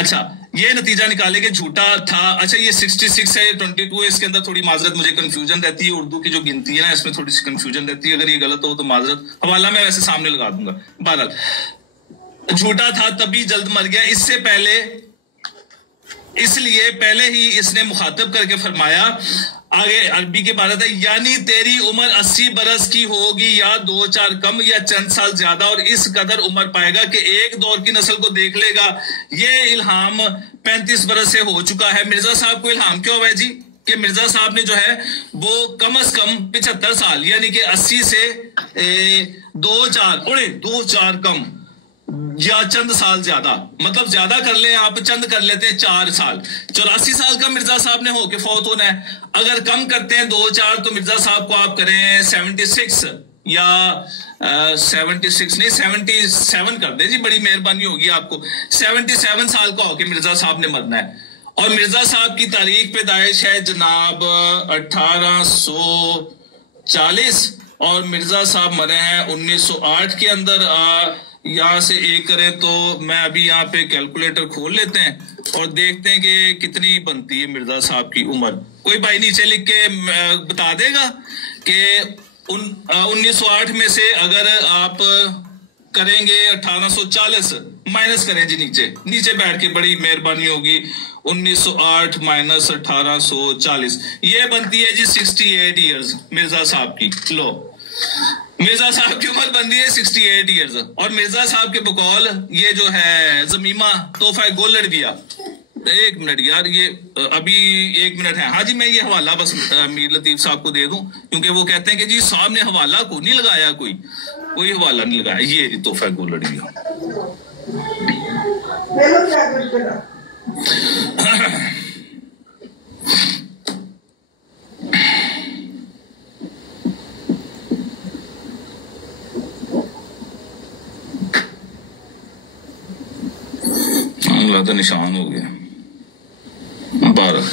اچھا یہ نتیجہ نکالے کہ جھوٹا تھا. اچھا یہ 66 ہے, 22 ہے, اس کے اندر تھوڑی معذرت, مجھے کنفیوژن رہتی ہے. اردو کی جو گنتی ہے نا اس میں تھوڑی سی کنفیوژن رہتی ہے, اگر یہ غلط ہو تو معذرت. حوالہ میں ویسے سامنے لگا دوں گا. بہرحال جھوٹا تھا تبھی جلد مر گیا, اس سے پہلے, اس لیے پہلے ہی اس نے مخاطب کر کے فرمایا. آگے عربی کی عبارت ہے, یعنی تیری عمر 80 برس کی ہوگی یا 2-4 کم یا چند سال زیادہ, اور اس قدر عمر پائے گا کہ ایک دور کی نسل کو دیکھ لے گا. یہ الہام 35 برس سے ہو چکا ہے. مرزا صاحب کو الہام کیا ہوا ہے جی, کہ مرزا صاحب نے جو ہے وہ کم از کم 75 سال یعنی کہ 80 سے 2-4 کم یا چند سال زیادہ, مطلب زیادہ کر لیں آپ, چند کر لیتے ہیں 4 سال. 84 سال کا مرزا صاحب نے ہو کے فوت ہونا ہے. اگر کم کرتے ہیں 2-4 تو مرزا صاحب کو آپ کریں 76 یا 76 نہیں 77 کر دیں جی, بڑی مہربانی ہوگی آپ کو. 77 سال کا ہو کے مرزا صاحب نے مرنا ہے. اور مرزا صاحب کی تاریخ پیدائش ہے جناب 1840, اور مرزا صاحب مرے ہیں 1908 کے اندر. یہاں سے ایک کریں تو میں ابھی یہاں پہ کیلکولیٹر کھول لیتے ہیں اور دیکھتے ہیں کہ کتنی بنتی ہے مرزا صاحب کی عمر. کوئی بھائی نیچے لکھ کے بتا دے گا کہ 1908 میں سے اگر آپ کریں گے 1840 مائنس کریں جی نیچے بیٹھ کے, بڑی مہربانی ہوگی. 1908 مائنس 1840 یہ بنتی ہے جی 68 ایئرز مرزا صاحب کی. لو مرزا صاحب کی عمر بنتی ہے 68 ایئرز, اور مرزا صاحب کے بقول یہ جو ہے زمیمہ تحفہ گولڑ گیا. ایک منٹ یار, یہ ابھی 1 منٹ ہے. ہاں جی, میں یہ حوالہ بس میر لطیف صاحب کو دے دوں, کیونکہ وہ کہتے ہیں کہ جی صاحب نے حوالہ کو نہیں لگایا, کوئی حوالہ نہیں لگایا. یہ تحفہ گولڑ گیا. اللہ تو نشان ہو گیا 12.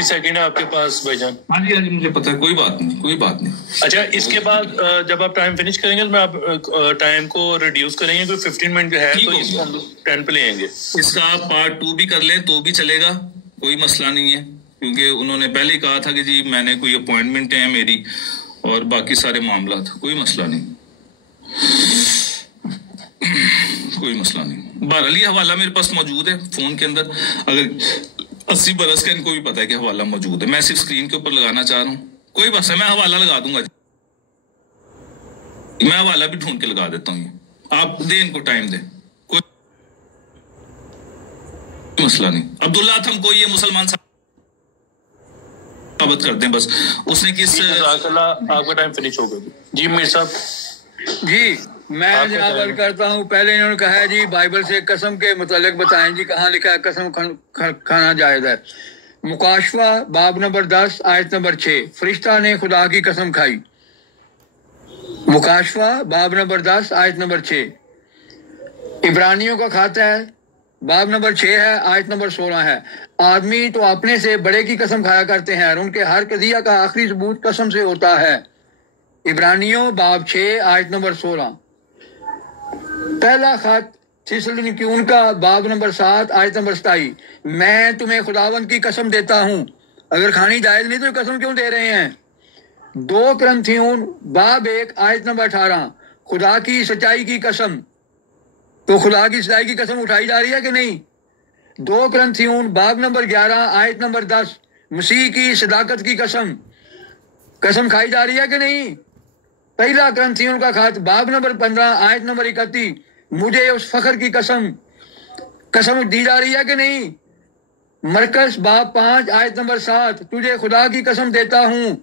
سیکنڈ ہے آپ کے پاس بھائی جان. ہاں جی مجھے پتا ہے, کوئی بات نہیں. اچھا, اس کے بعد جب آپ ٹائم فنش کریں گے تو میں آپ ٹائم کو ریڈیوس کریں گے, کوئی 15 منٹ ہے تو اس کو ہم 10 پہ لیں گے. اس کا آپ پارٹ 2 بھی کر لیں تو بھی چلے گا, کوئی مسئلہ نہیں ہے, کیونکہ انہوں نے پہلے ہی کہا تھا کہ جی میں نے کوئی اپوائنٹمنٹ ہے میری اور باقی سارے معاملات, کوئی مسئلہ نہیں. بہرحال یہ حوالہ میرے پاس موجود ہے فون کے اندر, اگر 80 برس کا ان کو بھی پتا ہے کہ حوالہ موجود ہے. میں صرف اسکرین کے اوپر لگانا چاہ رہا ہوں, کوئی بس ہے, میں حوالہ لگا دوں گا. میں حوالہ بھی ڈھونڈ کے لگا دیتا ہوں, آپ دیں ان کو ٹائم دیں, کوئی مسئلہ نہیں. عبداللہ تھم کو یہ مسلمان ثابت کر دیں بس. اس نے کس آپ کا ٹائم فنش ہو گیا جی میر صاحب. جی میں جناب عرض کرتا ہوں, پہلے انہوں نے کہا ہے جی بائبل سے قسم کے متعلق بتائیں جی, کہاں لکھا ہے قسم کھانا جائز ہے. مکاشفہ باب نمبر 10 آیت نمبر 6, فرشتہ نے خدا کی قسم کھائی. مکاشفہ باب نمبر 10 آیت نمبر 6. عبرانیوں کا کھاتا ہے, باب نمبر 6 ہے, آیت نمبر 16 ہے. آدمی تو اپنے سے بڑے کی قسم کھایا کرتے ہیں اور ان کے ہر قضیہ کا آخری ثبوت قسم سے ہوتا ہے. عبرانیوں باب 6 آیت نمبر 16. پہلا خط تھیسلونیکیوں کا باب نمبر 7 آیت نمبر 27. میں تمہیں خداوند کی قسم دیتا ہوں, اگر کھانی جائز نہیں تو قسم کیوں دے رہے ہیں. 2 کرنتھیوں باب 1 آیت نمبر 18. خدا کی سچائی کی قسم, تو خدا کی سچائی کی قسم اٹھائی جا رہی ہے کہ نہیں. 2 کرنتھیوں باب نمبر 11 آیت نمبر 10. مسیح کی صداقت کی قسم کھائی جا رہی ہے کہ نہیں. پہلا کرنتھیوں کا خط باب نمبر 15 آیت نمبر 31. مجھے اس فخر کی قسم دی جا رہی ہے کہ نہیں. مرکز باب 5 آیت نمبر 7. تجھے خدا کی قسم دیتا ہوں.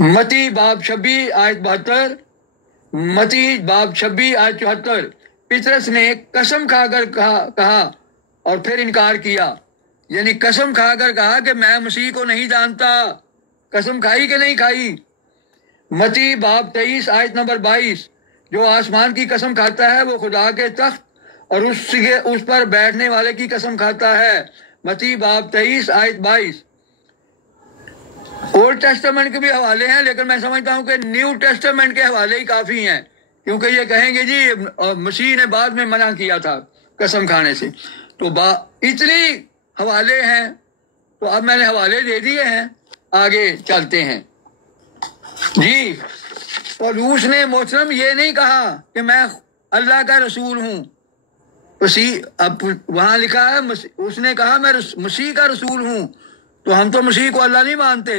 متی باب 26 آیت 72. متی باب 26 آیت 74. پطرس نے قسم کھا کر کہا اور پھر انکار کیا, یعنی قسم کھا کر کہا کہ میں مسیح کو نہیں جانتا. قسم کھائی کہ نہیں کھائی. متی باب 23 آیت نمبر 22. جو آسمان کی قسم کھاتا ہے وہ خدا کے تخت اور اس پر بیٹھنے والے کی قسم کھاتا ہے. متی باب 23 آیت 22. اولڈ ٹیسٹمنٹ کے بھی حوالے ہیں, لیکن میں سمجھتا ہوں کہ نیو ٹیسٹمنٹ کے حوالے ہی کافی ہیں, کیونکہ یہ کہیں گے جی مسیح نے بعد میں منع کیا تھا قسم کھانے سے. تو اتنی حوالے ہیں, تو اب میں نے حوالے دے دیے ہیں, آگے چلتے ہیں. جی پولوس نے محترم یہ نہیں کہا کہ میں اللہ کا رسول ہوں. اب وہاں لکھا ہے اس نے کہا میں مسیح کا رسول ہوں, تو ہم تو مسیح کو اللہ نہیں مانتے.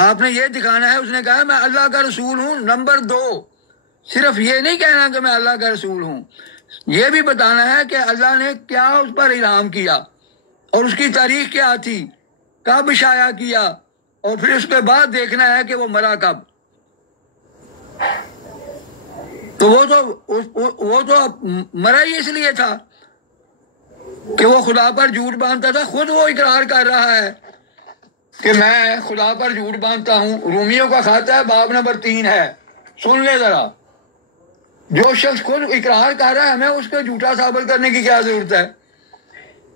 آپ نے یہ دکھانا ہے, اس نے کہا میں اللہ کا رسول ہوں. نمبر 2, صرف یہ نہیں کہنا کہ میں اللہ کا رسول ہوں, یہ بھی بتانا ہے کہ اللہ نے کیا اس پر انعام کیا اور اس کی تاریخ کیا تھی, کب شائع کیا, اور پھر اس کے بعد دیکھنا ہے کہ وہ مرا کب. تو وہ تو مرا ہی اس لیے تھا کہ وہ خدا پر جھوٹ باندھتا تھا. خود وہ اقرار کر رہا ہے کہ میں خدا پر جھوٹ باندھتا ہوں. رومیوں کا کھاتا ہے باب نمبر 3 ہے, سن لے ذرا. جو شخص خود اقرار کر رہا ہے, ہمیں اس کو جھوٹا ثابت کرنے کی کیا ضرورت ہے.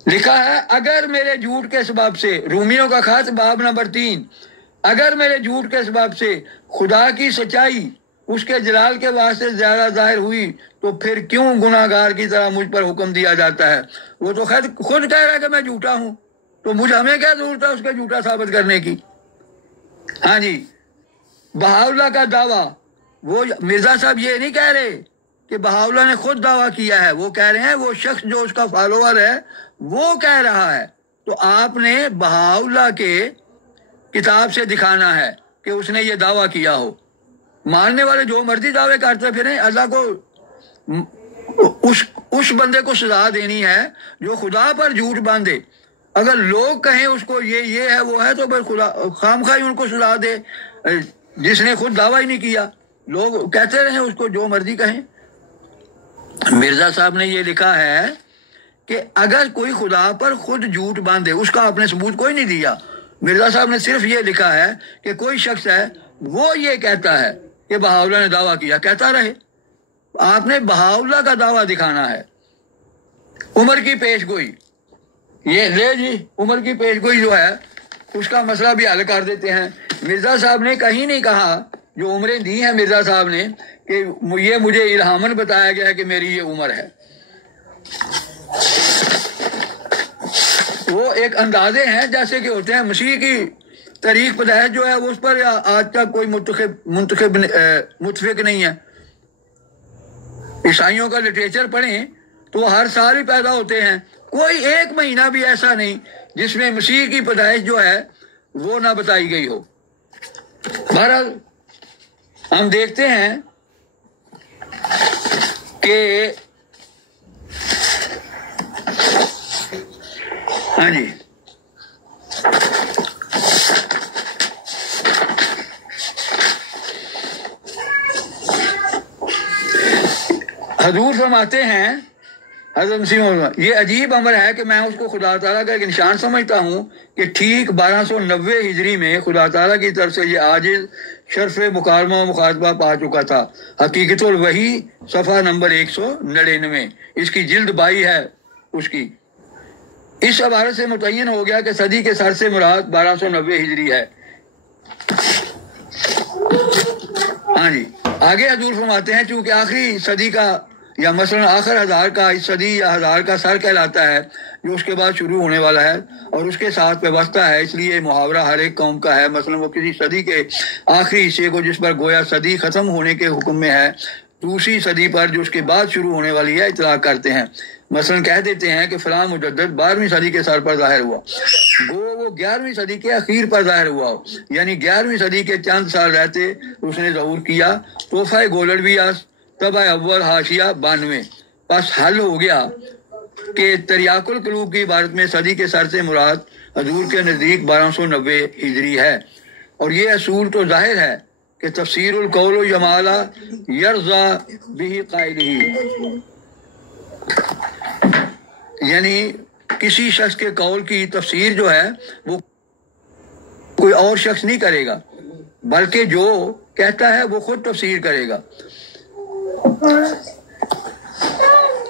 لکھا ہے اگر میرے جھوٹ کے سبب سے, رومیوں کا خط باب نمبر 3, اگر میرے جھوٹ کے سبب سے خدا کی سچائی اس کے جلال کے واسطے زیادہ ظاہر ہوئی تو پھر کیوں گناہگار کی طرح مجھ پر حکم دیا جاتا ہے؟ وہ تو خود کہہ رہا ہے کہ میں جھوٹا ہوں، تو ہمیں کیا ضرورت ہے اس کا جھوٹا ثابت کرنے کی؟ ہاں جی، بہاءاللہ کا دعویٰ، وہ مرزا صاحب یہ نہیں کہہ رہے کہ بہاءاللہ نے خود دعویٰ کیا ہے، وہ کہہ رہے ہیں وہ شخص جو اس کا فالوور ہے وہ کہہ رہا ہے۔ تو آپ نے بہاءاللہ کے کتاب سے دکھانا ہے کہ اس نے یہ دعویٰ کیا ہو۔ ماننے والے جو مرضی دعوے کرتے پھریں، اللہ کو اس بندے کو سزا دینی ہے جو خدا پر جھوٹ باندھے۔ اگر لوگ کہیں اس کو یہ ہے وہ ہے تو پھر خدا خامخواہ ان کو سزا دے، جس نے خود دعویٰ ہی نہیں کیا۔ لوگ کہتے رہیں اس کو جو مرضی کہیں۔ مرزا صاحب نے یہ لکھا ہے کہ اگر کوئی خدا پر خود جھوٹ باندھے، اس کا آپ نے ثبوت کوئی نہیں دیا۔ مرزا صاحب نے صرف یہ لکھا ہے کہ کوئی شخص ہے وہ یہ کہتا ہے کہ بہاءاللہ نے دعویٰ کیا، کہتا رہے۔ آپ نے بہاءاللہ کا دعویٰ دکھانا ہے۔ عمر کی پیش گوئی، یہ لے جی، عمر کی پیش گوئی جو ہے اس کا مسئلہ بھی حل کر دیتے ہیں۔ مرزا صاحب نے کہیں نہیں کہا، جو عمریں دی ہیں مرزا صاحب نے، کہ یہ مجھے الہاماً بتایا گیا ہے کہ میری یہ عمر ہے۔ وہ ایک اندازے ہیں جیسے کہ ہوتے ہیں۔ مسیح کی تاریخ پیدائش جو ہے اس پر آج تک کوئی متفق نہیں ہے۔ عیسائیوں کا لٹریچر پڑھیں تو وہ ہر سال ہی پیدا ہوتے ہیں، کوئی ایک مہینہ بھی ایسا نہیں جس میں مسیح کی پیدائش جو ہے وہ نہ بتائی گئی ہو۔ بہرحال ہم دیکھتے ہیں کہ ہاں جی، حضور فرماتے ہیں، حضرت مسیح موعود، یہ عجیب امر ہے کہ میں اس کو خدا تعالیٰ کا ایک نشان سمجھتا ہوں کہ ٹھیک 1290 ہجری میں خدا تعالیٰ کی طرف سے یہ عاجز شرف مکالمہ و مخاطبہ پا چکا تھا۔ حقیقت الوحی صفحہ نمبر 199، اس کی جلد 22 ہے اس کی۔ اس عبارت سے متعین ہو گیا کہ صدی کے سر سے مراد 1290 ہجری ہے۔ ہاں جی، آگے حضور فرماتے ہیں چونکہ آخری صدی کا یا مثلا آخر ہزار کا اس صدی یا ہزار کا سر کہلاتا ہے جو اس کے بعد شروع ہونے والا ہے اور اس کے ساتھ پیوستہ ہے، اس لیے محاورہ ہر ایک قوم کا ہے۔ مثلا وہ کسی صدی کے آخری حصے کو جس پر گویا صدی ختم ہونے کے حکم میں ہے، دوسری صدی پر جو اس کے بعد شروع ہونے والی ہے اطلاق کرتے ہیں۔ مثلا کہہ دیتے ہیں کہ فلاں مجدد 12ویں صدی کے سر پر ظاہر ہوا، گو وہ 11ویں صدی کے اخیر پر ظاہر ہوا ہو، یعنی 11ویں صدی کے چند سال رہتے اس نے ظہور کیا۔ تحفہ گولڈویاس طبع اول حاشیہ 92۔ پس حل ہو گیا کہ تریاق القلوب کی عبارت میں صدی کے سر سے مراد حضور کے نزدیک 1290 ہجری ہے، اور یہ اصول تو ظاہر ہے کہ تفسیر القول و جمالہ یرضا بھی قائلہ، یعنی کسی شخص کے قول کی تفسیر جو ہے وہ کوئی اور شخص نہیں کرے گا، بلکہ جو کہتا ہے وہ خود تفسیر کرے گا۔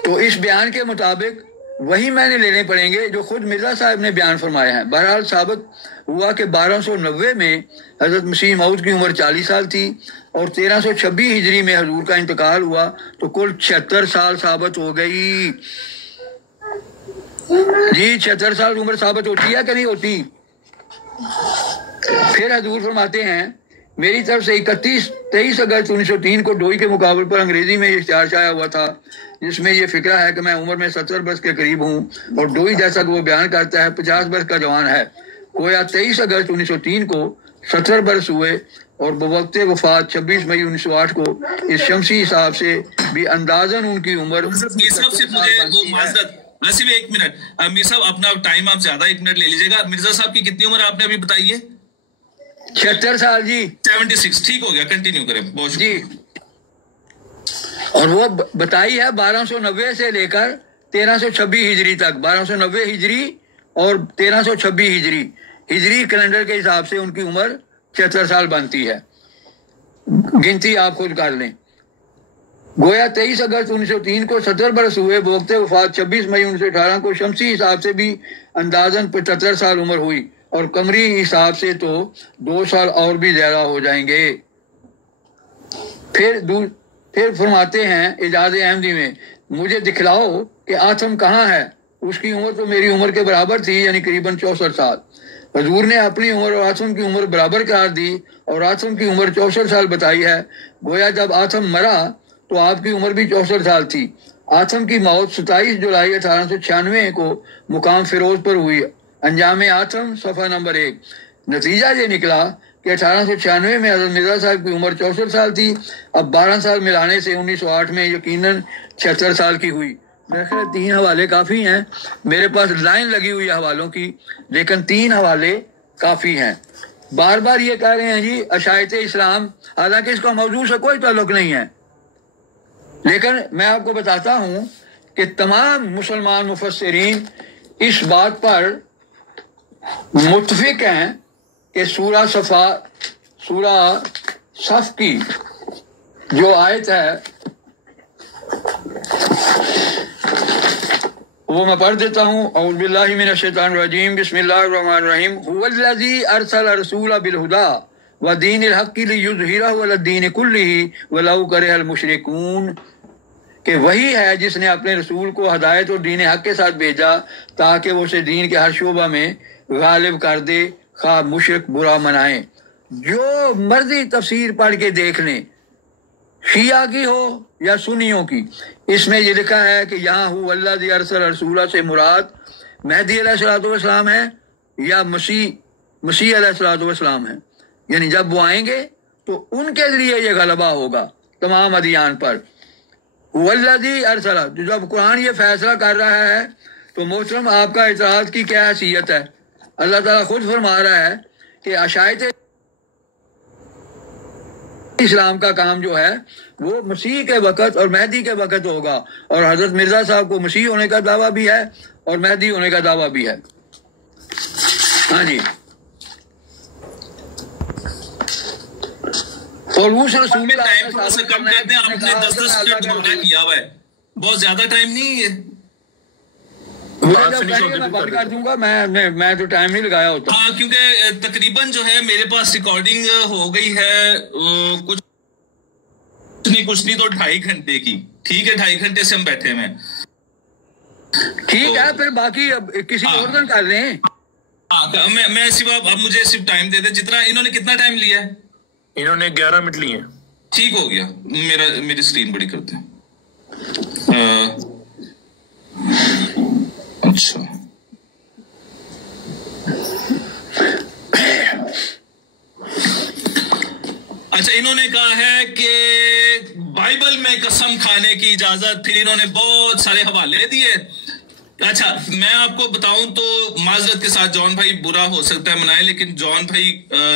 تو اس بیان کے مطابق وہی میں نے لینے پڑیں گے جو خود مرزا صاحب نے بیان فرمایا ہے۔ بہرحال ثابت ہوا کہ 1290 میں حضرت مسیح موعود کی عمر 40 سال تھی اور 1326 ہجری میں حضور کا انتقال ہوا، تو کل 76 سال ثابت ہو گئی۔ جی 76 سال عمر ثابت ہوتی ہے کہ نہیں ہوتی؟ پھر حضور فرماتے ہیں میری طرف سے 23 اگست 1903 کو ڈوئی کے مقابل پر انگریزی میں یہ اشتہار شائع ہوا تھا، جس میں یہ فکرہ ہے کہ میں عمر میں 70 برس کے قریب ہوں، اور ڈوئی جیسا کہ وہ بیان کرتا ہے 50 برس کا جوان ہے۔ گویا 23 اگست 1903 کو 70 برس ہوئے، اور بوقت وفات 26 مئی 1908 کو اس شمسی حساب سے بھی اندازاً ان کی عمر صرف ایک منٹ میر صاحب، اپنا ٹائم آپ زیادہ 1 منٹ لے لیجیے گا۔ مرزا صاحب کی کتنی عمر آپ نے ابھی بتائی ہے؟ 76 سال جی، 76۔ ٹھیک ہو گیا، کنٹینیو کریں، بہت شکریہ جی۔ اور وہ بتائی ہے 1290 سے لے کر 1326 ہجری تک، 1290 ہجری اور 1326 ہجری کیلنڈر کے حساب سے ان کی عمر 76 سال بنتی ہے۔ گنتی آپ خود کر لیں۔ گویا 23 اگست 1903 کو 70 برس ہوئے، بوقت وفات 26 مئی 1918 کو شمسی حساب سے بھی اندازاً 75 سال عمر ہوئی، اور قمری حساب سے تو 2 سال اور بھی زیادہ ہو جائیں گے۔ پھر فرماتے ہیں اعجاز احمدی میں، مجھے دکھلاؤ کہ آتم کہاں ہے، اس کی عمر تو میری عمر کے برابر تھی، یعنی قریباً 64 سال۔ حضور نے اپنی عمر اور آتم کی عمر برابر قرار دی اور آتم کی عمر 64 سال بتائی ہے۔ گویا جب آتم مرا تو آپ کی عمر بھی 64 سال تھی۔ آتم کی موت 27 جولائی 1896 کو مقام فیروز پر ہوئی۔ انجام آتم صفحہ نمبر 1۔ نتیجہ یہ نکلا کہ 1896 میں حضرت مرزا صاحب کی عمر 64 سال تھی، اب 12 سال ملانے سے 1908 میں یقیناً 76 سال کی ہوئی۔ میرے خیال 3 حوالے کافی ہیں، میرے پاس لائن لگی ہوئی ہے حوالوں کی، لیکن 3 حوالے کافی ہیں۔ بار بار یہ کہہ رہے ہیں جی عشائط اسلام، حالانکہ اس کا موضوع سے کوئی تعلق نہیں ہے، لیکن میں آپ کو بتاتا ہوں کہ تمام مسلمان مفسرین اس بات پر متفق ہیں کہ سورہ صف کی جو آیت ہے وہ میں پڑھ دیتا ہوں۔ اعوذ باللہ من الشیطان الرجیم، بسم اللہ الرحمن الرحیم۔ هو الذی ارسل رسول بالہدی ودین الحق لیظہرہ علی الدین کلہ ولو کرہ المشرکون، کہ وہی ہے جس نے اپنے رسول کو ہدایت اور دین حق کے ساتھ بھیجا تاکہ وہ اسے دین کے ہر شعبہ میں غالب کر دے، خواہ مشرک برا منائیں۔ جو مرضی تفسیر پڑھ کے دیکھ لیں، شیعہ کی ہو یا سنیوں کی، اس میں یہ لکھا ہے کہ یہاں ہو الذی ارسل رسولہ سے مراد مہدی علیہ السلام ہے یا مسیح علیہ السلام ہے، یعنی جب وہ آئیں گے تو ان کے ذریعے یہ غلبہ ہوگا تمام ادیان پر۔ والذی ارسل، جب قرآن یہ فیصلہ کر رہا ہے تو محترم آپ کا اعتراض کی کیا حیثیت ہے؟ اللہ تعالیٰ خود فرما رہا ہے کہ عشائط اسلام کا کام جو ہے وہ مسیح کے وقت اور مہدی کے وقت ہوگا، اور حضرت مرزا صاحب کو مسیح ہونے کا دعویٰ بھی ہے اور مہدی ہونے کا دعویٰ بھی ہے۔ ہاں جی، اور وہ رسول ٹائم سے کم کرتے ہیں، آپ نے 10 منٹ گھنٹہ کیا ہوا ہے، بہت زیادہ ٹائم نہیں ہے۔ میں بند کر دوں گا، میں تو ٹائم نہیں لگایا ہوتا۔ ہاں، کیونکہ تقریباً جو ہے میرے پاس ریکارڈنگ ہو گئی ہے کچھ نہیں تو 2.5 گھنٹے کی۔ ٹھیک ہے، 2.5 گھنٹے سے ہم بیٹھے ہیں۔ ٹھیک ہے، پھر باقی اب کسی اور دن کر لیں۔ میں اب مجھے صرف ٹائم دے دیں، جتنا انہوں نے کتنا ٹائم لیا ہے؟ انہوں نے 11 منٹ لیے۔ ٹھیک ہو گیا، میری اسکرین بڑی کرتے ہیں۔ اچھا، انہوں نے کہا ہے کہ بائبل میں قسم کھانے کی اجازت، پھر انہوں نے بہت سارے حوالے دیے۔ اچھا، میں آپ کو بتاؤں تو معذرت کے ساتھ جان بھائی برا ہو سکتا ہے منائے، لیکن جان بھائی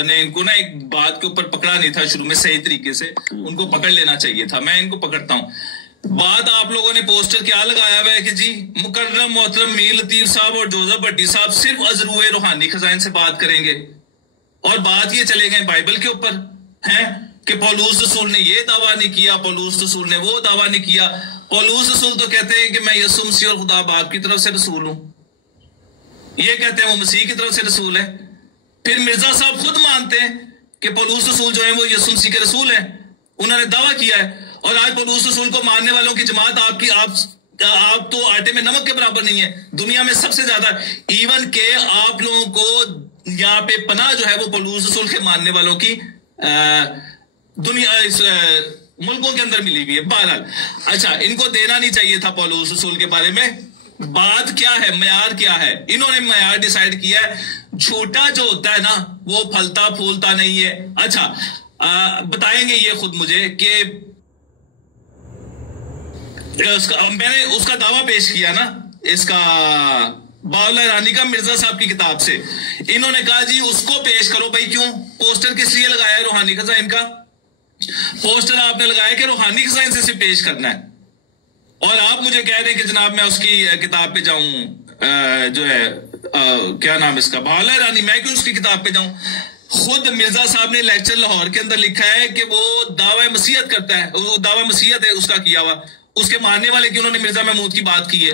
نے ان کو نا ایک بات کے اوپر پکڑا نہیں تھا شروع میں صحیح طریقے سے، ان کو پکڑ لینا چاہیے تھا۔ میں ان کو پکڑتا ہوں۔ بات آپ لوگوں نے پوسٹر کیا لگایا ہوا ہے کہ جی مکرم محترم میر لطیف صاحب اور جوزف بھٹی صاحب صرف ازروئے روحانی خزائن سے بات کریں گے، اور بات یہ چلے گئے بائبل کے اوپر ہیں کہ پولوس رسول نے یہ دعویٰ نہیں کیا، پولوس رسول نے وہ دعویٰ نہیں کیا۔ پولوس رسول تو کہتے ہیں کہ میں یسوع مسیح اور خدا باپ کی طرف سے رسول ہوں، یہ کہتے ہیں وہ مسیح کی طرف سے رسول ہے۔ پھر مرزا صاحب خود مانتے ہیں کہ پولوس رسول جو ہے وہ یسوع مسیح کے رسول ہیں، انہوں نے دعویٰ کیا ہے۔ اور آج پولوس رسول کو ماننے والوں کی جماعت آپ تو آٹے میں نمک کے برابر نہیں ہے، دنیا میں سب سے زیادہ، ایون کہ آپ لوگوں کو یہاں پہ پناہ جو ہے وہ پولوس رسول کے ماننے والوں کی دنیا ملکوں کے اندر ملی ہوئی ہے۔ بہرحال اچھا، ان کو دینا نہیں چاہیے تھا پولوس رسول کے بارے میں۔ بات کیا ہے، معیار کیا ہے؟ انہوں نے معیار ڈیسائیڈ کیا ہے، جھوٹا جو ہوتا ہے نا وہ پھلتا پھولتا نہیں ہے۔ اچھا، بتائیں گے یہ خود مجھے کہ میں نے اس کا دعویٰ پیش کیا نا، اس کا باولا رانی کا مرزا صاحب کی کتاب سے، انہوں نے کہا جی اس کو پیش کرو بھائی۔ کیوں پوسٹر کس لیے لگایا ہے روحانی خزائن کا؟ پوسٹر آپ نے لگایا کہ روحانی خزائن سے پیش کرنا ہے، اور آپ مجھے کہہ رہے ہیں کہ جناب میں اس کی کتاب پہ جاؤں، جو ہے کیا نام اس کا، باولا رانی، میں کیوں اس کی کتاب پہ جاؤں؟ خود مرزا صاحب نے لیکچر لاہور کے اندر لکھا ہے کہ وہ دعوی مسیحیت کرتا ہے، وہ دعوی مسیحیت ہے اس کا کیا ہوا، اس کے ماننے والے کی انہوں نے مرزا محمود کی بات کی ہے۔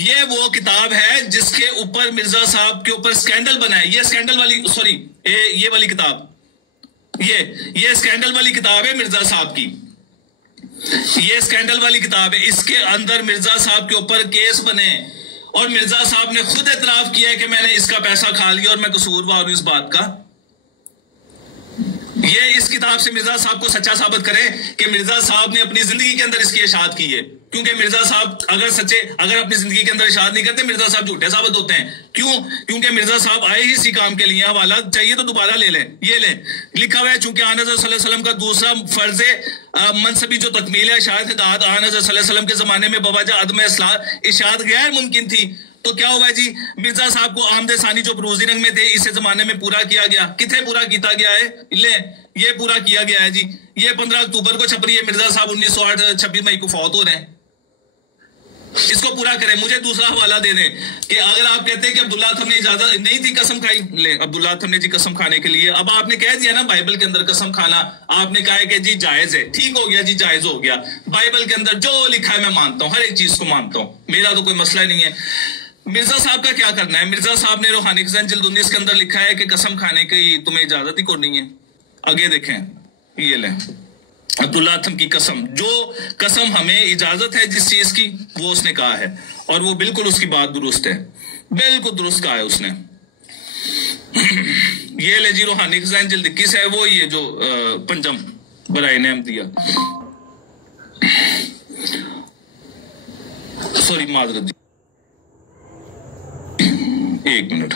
یہ وہ کتاب ہے جس کے اوپر مرزا صاحب کے اوپر اسکینڈل بنا ہے. یہ اسکینڈل والی یہ والی کتاب, یہ اسکینڈل والی کتاب ہے مرزا صاحب کی. یہ اسکینڈل والی کتاب ہے. اس کے اندر مرزا صاحب کے اوپر کیس بنے اور مرزا صاحب نے خود اعتراف کیا ہے کہ میں نے اس کا پیسہ کھا لیا اور میں قصوروار ہوں اس بات کا. یہ اس کتاب سے مرزا صاحب کو سچا ثابت کرے کہ مرزا صاحب نے اپنی زندگی کے اندر اس کی اشاعت کی ہے. کیونکہ مرزا صاحب اگر اپنی زندگی کے اندر اشاعت نہیں کرتے, مرزا صاحب جھوٹے ثابت ہوتے ہیں. کیوں؟ کیونکہ مرزا صاحب آئے ہی اسی کام کے لیے. حوالہ چاہیے تو دوبارہ لے لیں, یہ لیں, لکھا ہوا ہے چونکہ آن حضرت صلی اللہ علیہ وسلم کا دوسرا فرض منصبی جو تکمیل ہے اشاعت ہدایت, آن حضرت صلی اللہ علیہ وسلم کے زمانے میں بوجہ عدم اشاعت غیر ممکن تھی. تو کیا ہوا جی, مرزا صاحب کو احمد ثانی جو پروزی رنگ میں تھے اس زمانے میں پورا کیا گیا. کتنے پورا کیتا گیا ہے؟ لیں, یہ پورا کیا گیا ہے جی. یہ 15 اکتوبر کو چھپ رہی ہے, مرزا صاحب 1908 26 مئی کو فوت ہو رہے ہیں. اس کو پورا کریں. مجھے دوسرا حوالہ دے دیں کہ اگر آپ کہتے ہیں کہ عبداللہ اتھم نے اجازت نہیں تھی قسم کھائی, لیں عبداللہ اتھم نے جی قسم کھانے کے لیے. اب آپ نے کہہ دیا نا بائبل کے اندر قسم کھانا, آپ نے کہا ہے کہ جی جائز ہے, ٹھیک ہو گیا جی, جائز ہو گیا. بائبل کے اندر جو لکھا ہے میں مانتا ہوں, ہر ایک چیز کو مانتا ہوں, میرا تو کوئی مسئلہ نہیں ہے. مرزا صاحب کا کیا کرنا ہے؟ مرزا صاحب نے روحانی خزائن جلد 19 کے اندر لکھا ہے کہ قسم کھانے کی تمہیں اجازت ہی کوئی نہیں ہے. آگے دیکھیں, یہ لیں عبداللہ اتھم کی قسم, جو قسم ہمیں اجازت ہے جس چیز کی وہ اس نے کہا ہے, اور وہ بالکل اس کی بات درست ہے, بالکل درست کہا ہے اس نے. یہ لے جی روحانی خزائن جلد 21 ہے, وہ یہ جو پنجم برائے نعم دیا, سوری معذرت جی, ایک منٹ.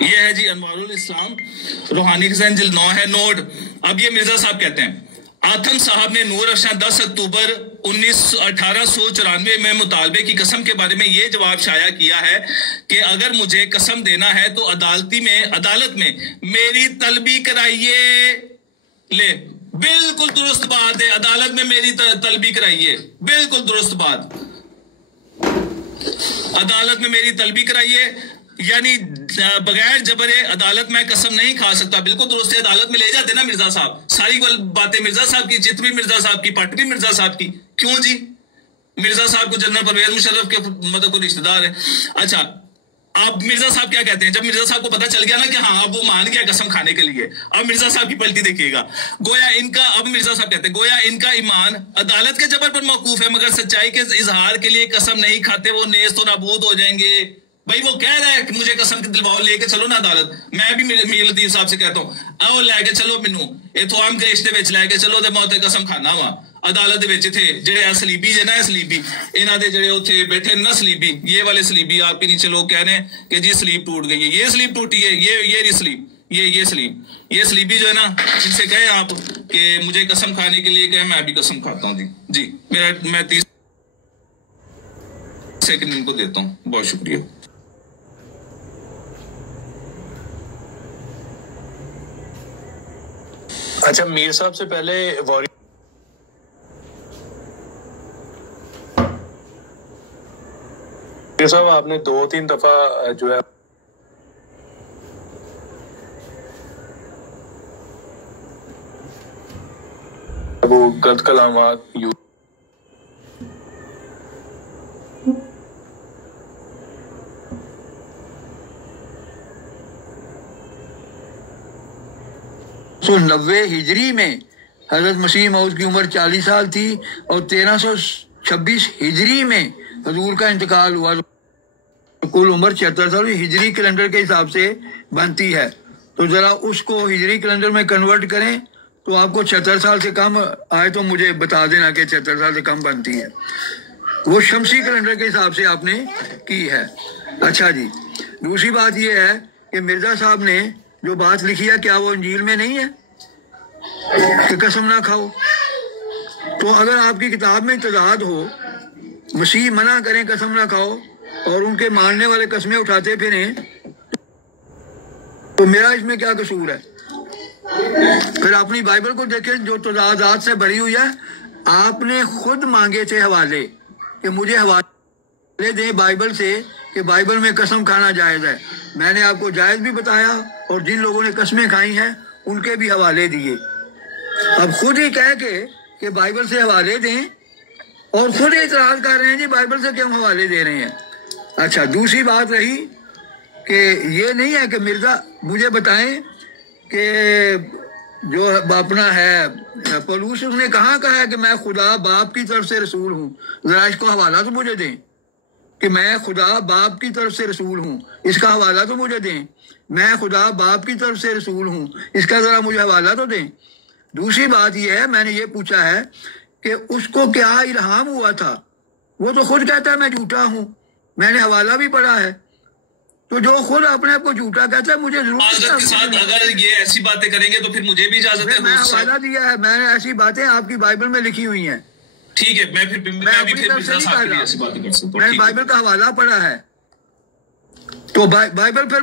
یہ ہے جی انوار الاسلام روحانی خزائن جلد 9 ہے. نوٹ, اب یہ مرزا صاحب کہتے ہیں آتھم صاحب نے نور افشاں 10 اکتوبر 1894 میں مطالبے کی قسم کے بارے میں یہ جواب شائع کیا ہے کہ اگر مجھے قسم دینا ہے تو عدالت میں میری طلبی کرائیے. لے, بالکل درست بات ہے, عدالت میں میری طلبی کرائیے, بالکل درست بات, عدالت میں میری طلبی کرائیے. یعنی بغیر جبر عدالت میں قسم نہیں کھا سکتا. بالکل درست ہے, عدالت میں لے جاتے نا مرزا صاحب, ساری باتیں مرزا صاحب کی, چت بھی مرزا صاحب کی, پٹ بھی مرزا صاحب کی. کیوں جی؟ مرزا صاحب کو جنرل پرویز مشرف کے مطلب کو رشتہ دار ہے. اچھا, اب مرزا صاحب کیا کہتے ہیں جب مرزا صاحب کو پتا چل گیا نا کہ ہاں اب وہ مان گیا قسم کھانے کے لیے, اب مرزا صاحب کی پلٹی دیکھیے گا. گویا ان کا, اب مرزا صاحب کہتے ہیں گویا ان کا ایمان عدالت کے جبر پر موقوف ہے, مگر سچائی کے اظہار کے لیے قسم نہیں کھاتے, وہ نیست و نابود ہو جائیں گے. بھائی وہ کہہ رہا ہے کہ مجھے قسم کے دلواؤ, لے کے چلو نا عدالت. میں بھی میر لطیف صاحب سے کہتا ہوں او لے کے چلو مینوں ایتھوں عام کے رشتے وچ لے کے چلو تے میں تے قسم کھانا وا. عدالت دے وچ تھے جڑے اسلیبی جے نا, اسلیبی انہاں دے جڑے اوتھے بیٹھے نا سلیبی, یہ والے سلیبی آپ کے نیچے لوگ کہہ رہے ہیں کہ جی سلیب ٹوٹ گئی ہے, یہ سلیب ٹوٹی ہے, یہ سلیب, یہ سلیب, یہ سلیبی جو ہے نا, ان سے کہیں آپ کہ مجھے قسم کھانے کے لیے کہیں, میں بھی قسم کھاتا ہوں. جی میں 30 سیکنڈ ان کو دیتا ہوں. بہت شکریہ. اچھا, میر صاحب سے پہلے میر صاحب آپ نے 2-3 دفعہ جو ہے وہ غلط کلامات یوز تو 90 ہجری میں حضرت مسیح موعود کی عمر 40 سال تھی اور 1326 ہجری میں حضور کا انتقال ہوا. کل عمر 76 سال ہجری کیلنڈر کے حساب سے بنتی ہے. تو ذرا اس کو ہجری کیلنڈر میں کنورٹ کریں تو آپ کو 76 سال سے کم آئے تو مجھے بتا دینا کہ 76 سال سے کم بنتی ہے. وہ شمسی کیلنڈر کے حساب سے آپ نے کی ہے. اچھا جی, دوسری بات یہ ہے کہ مرزا صاحب نے جو بات لکھی ہے کیا وہ انجیل میں نہیں ہے کہ قسم نہ کھاؤ؟ تو اگر آپ کی کتاب میں تضاد ہو, مسیح منع کریں قسم نہ کھاؤ اور ان کے ماننے والے قسمیں اٹھاتے پھریں, تو میرا اس میں کیا قصور ہے؟ پھر اپنی بائبل کو دیکھیں جو تضادات سے بھری ہوئی ہے. آپ نے خود مانگے تھے حوالے کہ مجھے حوالے دیں بائبل سے کہ بائبل میں قسم کھانا جائز ہے. میں نے آپ کو جائز بھی بتایا اور جن لوگوں نے قسمیں کھائی ہیں ان کے بھی حوالے دیے. اب خود ہی کہہ کے کہ بائبل سے حوالے دیں اور خود اعتراض کر رہے ہیں جی بائبل سے کیوں حوالے دے رہے ہیں. اچھا دوسری بات رہی کہ یہ نہیں ہے کہ مرزا مجھے بتائیں کہ جو اپنا ہے پولوس اس نے کہاں کہا ہے کہ میں خدا باپ کی طرف سے رسول ہوں. ذرا اس کو حوالہ تو مجھے دیں کہ میں خدا باپ کی طرف سے رسول ہوں. اس کا حوالہ تو مجھے دیں. میں خدا باپ کی طرف سے رسول ہوں اس کا ذرا مجھے حوالہ تو دیں. دوسری بات یہ ہے میں نے یہ پوچھا ہے کہ اس کو کیا الہام ہوا تھا. وہ تو خود کہتا ہے میں جھوٹا ہوں. میں نے حوالہ بھی پڑھا ہے. تو جو خود اپنے آپ کو جھوٹا کہتا ہے مجھے ضرور کے ساتھ اگر یہ ایسی باتیں کریں گے تو پھر مجھے بھی اجازت ہے. میں حوالہ دیا ہے. میں نے ایسی باتیں آپ کی بائبل میں لکھی ہوئی ہیں. ٹھیک ہے میں نے بائبل کا حوالہ پڑھا ہے. تو بائبل پھر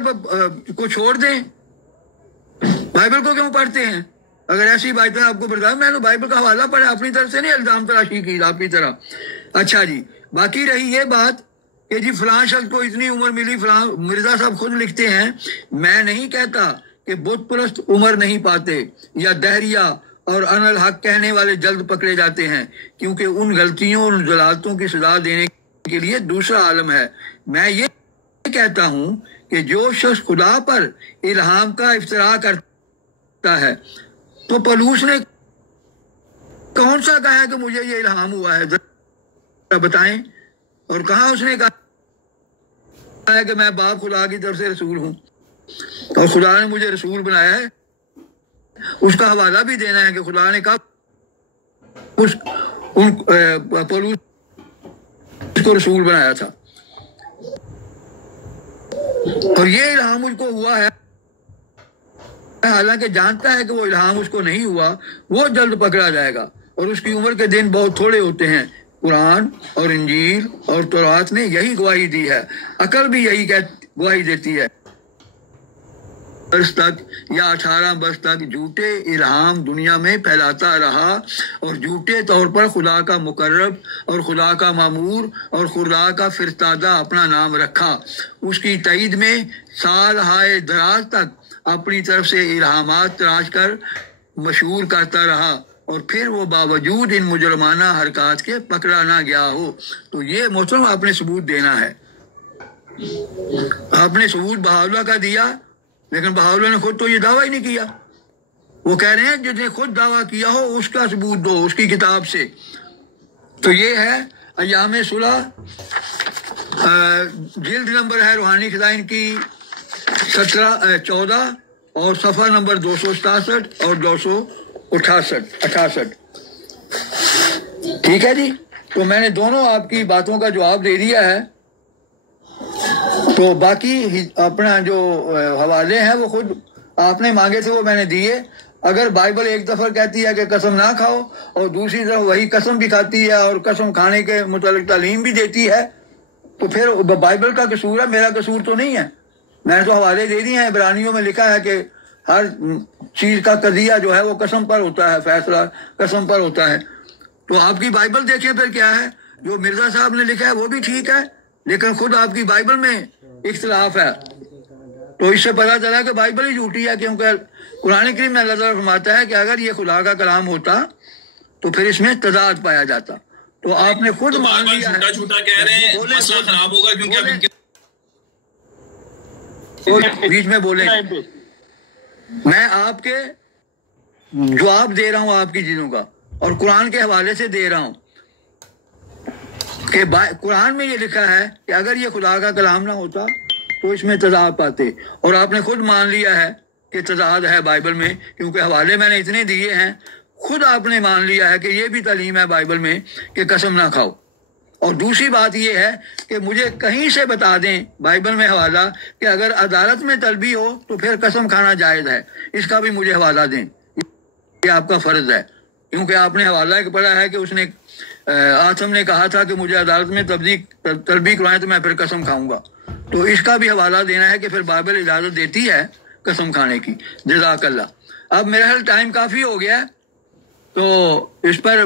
کو چھوڑ دیں. بائبل کو کیوں پڑھتے ہیں اگر ایسی باتیں آپ کو بتا. میں نے بائبل کا حوالہ پڑھا اپنی طرف سے نہیں الزام تراشی کی آپ کی طرح. اچھا جی باقی رہی یہ بات کہ جی فلاں شخص کو اتنی عمر ملی فلاں. مرزا صاحب خود لکھتے ہیں میں نہیں کہتا کہ بت پرست عمر نہیں پاتے یا دہریہ اور ان الحق کہنے والے جلد پکڑے جاتے ہیں کیونکہ ان غلطیوں اور ضلالتوں کی سزا دینے کے لیے دوسرا عالم ہے. میں یہ کہتا ہوں کہ جو شخص خدا پر الہام کا افتراء کرتا ہے تو پولوس نے کون سا کہا ہے کہ مجھے یہ الہام ہوا ہے ذرا بتائیں. اور کہاں اس نے کہا ہے کہ میں باپ خدا کی طرف سے رسول ہوں اور خدا نے مجھے رسول بنایا ہے. اس کا حوالہ بھی دینا ہے کہ خدا نے کہا پولوس کو رسول بنایا تھا اور یہ الہام اس کو ہوا ہے. حالانکہ جانتا ہے کہ وہ الہام اس کو نہیں ہوا. وہ جلد پکڑا جائے گا اور اس کی عمر کے دن بہت تھوڑے ہوتے ہیں. قرآن اور انجیل اور تورات نے یہی گواہی دی ہے. عقل بھی یہی گواہی دیتی ہے. برس تک یا 18 برس تک جھوٹے الہام دنیا میں پھیلاتا رہا اور جھوٹے طور پر خدا کا مقرب اور خدا کا مامور اور خدا کا فرستادہ اپنا نام رکھا. اس کی تائید میں سال ہائے دراز تک اپنی طرف سے الہامات تراش کر مشہور کرتا رہا اور پھر وہ باوجود ان مجرمانہ حرکات کے پکڑا نہ گیا ہو. تو یہ محترم آپ نے ثبوت دینا ہے. آپ نے ثبوت بہاولہ کا دیا لیکن بہاولہ نے خود تو یہ دعویٰ ہی نہیں کیا. وہ کہہ رہے ہیں جس نے خود دعویٰ کیا ہو اس کا ثبوت دو اس کی کتاب سے. تو یہ ہے ایام صلح جلد نمبر ہے روحانی خزائن کی 14 اور صفحہ نمبر 267 اور 268. ٹھیک ہے جی. تو میں نے دونوں آپ کی باتوں کا جواب دے دیا ہے. تو باقی اپنا جو حوالے ہیں وہ خود آپ نے مانگے تھے وہ میں نے دیے. اگر بائبل ایک دفعہ کہتی ہے کہ قسم نہ کھاؤ اور دوسری طرف وہی قسم بھی کھاتی ہے اور قسم کھانے کے متعلق تعلیم بھی دیتی ہے تو پھر بائبل کا قصور ہے میرا قصور تو نہیں ہے. میں نے تو حوالے دے دیے ہیں. عبرانیوں میں لکھا ہے کہ ہر چیز کا قضیہ جو ہے وہ قسم پر ہوتا ہے. فیصلہ قسم پر ہوتا ہے. تو آپ کی بائبل دیکھیں پھر کیا ہے. جو مرزا صاحب نے لکھا ہے وہ بھی ٹھیک ہے لیکن خود آپ کی بائبل میں اختلاف ہے. تو اس سے پتہ چلا کہ بائبل ہی جھوٹی ہے کیونکہ قرآن کریم میں اللہ تعالیٰ فرماتا ہے کہ اگر یہ خدا کا کلام ہوتا تو پھر اس میں تضاد پایا جاتا. تو آپ نے خود مان لیا ہے. جھوٹا کہہ رہے ہیں مسئلہ خراب ہوگا کیونکہ بیچ میں بولیں. میں آپ کے جواب دے رہا ہوں آپ کی چیزوں کا اور قرآن کے حوالے سے دے رہا ہوں کہ قرآن میں یہ لکھا ہے کہ اگر یہ خدا کا کلام نہ ہوتا تو اس میں تضاد پاتے. اور آپ نے خود مان لیا ہے کہ تضاد ہے بائبل میں کیونکہ حوالے میں نے اتنے دیے ہیں. خود آپ نے مان لیا ہے کہ یہ بھی تعلیم ہے بائبل میں کہ قسم نہ کھاؤ. اور دوسری بات یہ ہے کہ مجھے کہیں سے بتا دیں بائبل میں حوالہ کہ اگر عدالت میں طلبی ہو تو پھر قسم کھانا جائز ہے. اس کا بھی مجھے حوالہ دیں. یہ آپ کا فرض ہے کیونکہ آپ نے حوالہ پڑھا ہے کہ اس نے آتم نے کہا تھا کہ مجھے عدالت میں طلبی کرائیں تو میں پھر قسم کھاؤں گا. تو اس کا بھی حوالہ دینا ہے کہ پھر بائبل اجازت دیتی ہے قسم کھانے کی. جزاک اللہ. اب میرا حال ٹائم کافی ہو گیا تو اس پر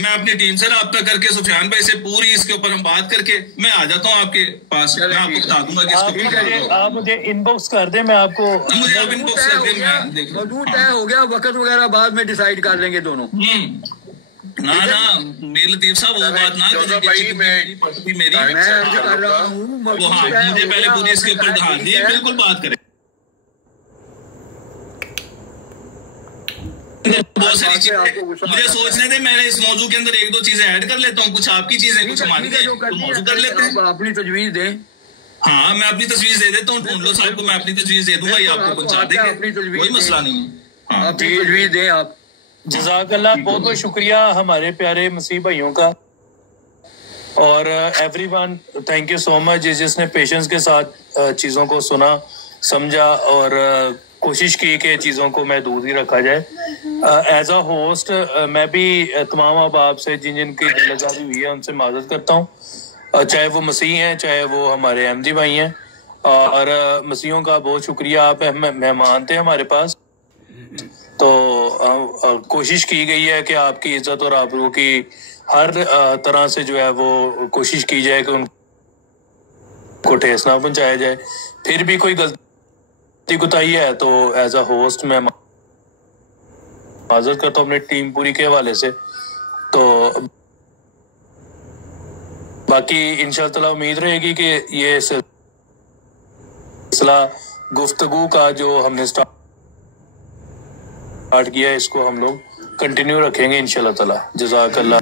میں اپنی ٹیم سے رابطہ کر کے سفیان بھائی سے پوری اس کے اوپر ہم بات کر کے میں آ جاتا ہوں آپ کے پاس. میں آپ کو بتا دوں گا کہ اس کو آپ مجھے ان باکس کر دیں, میں آپ کو مجھے آپ ان باکس کر دیں, میں دیکھ لوں. موضوع طے ہو گیا, وقت وغیرہ بعد میں ڈیسائیڈ کر لیں گے دونوں. نا میر لطیف صاحب وہ بات نہ کریں, میری میں کر رہا ہوں مجھے پہلے پوری اس کے اوپر دھیان دیے, بالکل بات کریں. بہت ساری چیزیں مجھے سوچنے دیں, میں نے اس موضوع کے اندر ایک دو چیزیں ایڈ کر لیتا ہوں, کچھ آپ کی چیزیں کچھ ہماری موضوع کر لیتے ہیں. اپنی تجویز دیں. ہاں میں اپنی تجویز دے دیتا ہوں, ڈھونڈ لو صاحب کو, میں اپنی تجویز دے دوں گا, یہ آپ کو پہنچا دیں گے, کوئی مسئلہ نہیں ہے. اپنی تجویز دیں آپ. جزاک اللہ, بہت بہت شکریہ ہمارے پیارے مسیح بھائیوں کا, اور everyone thank you so much جس نے پیشنس کے ساتھ چیزوں کو سنا سمجھا اور کوشش کی کہ چیزوں کو محدود ہی رکھا جائے. ایز اے ہوسٹ میں بھی تمام احباب سے جن کی دل آزاری ہوئی ہے ان سے معذرت کرتا ہوں, چاہے وہ مسیح ہیں چاہے وہ ہمارے احمدی بھائی ہیں, اور مسیحوں کا بہت شکریہ, آپ مہمان تھے ہمارے پاس, تو کوشش کی گئی ہے کہ آپ کی عزت اور آبرو کی ہر طرح سے جو ہے وہ کوشش کی جائے کہ ان کو ٹھیس نہ پہنچایا جائے. پھر بھی کوئی غلطی کوتاہی ہے تو ایز اے ہوسٹ میں معذرت کرتا ہوں اپنی ٹیم پوری کے حوالے سے. تو باقی انشاءاللہ تعالی امید رہے گی کہ یہ سلسلہ گفتگو کا جو ہم نے اسٹارٹ کیا ہے اس کو ہم لوگ کنٹینیو رکھیں گے انشاءاللہ تعالی. جزاک اللہ.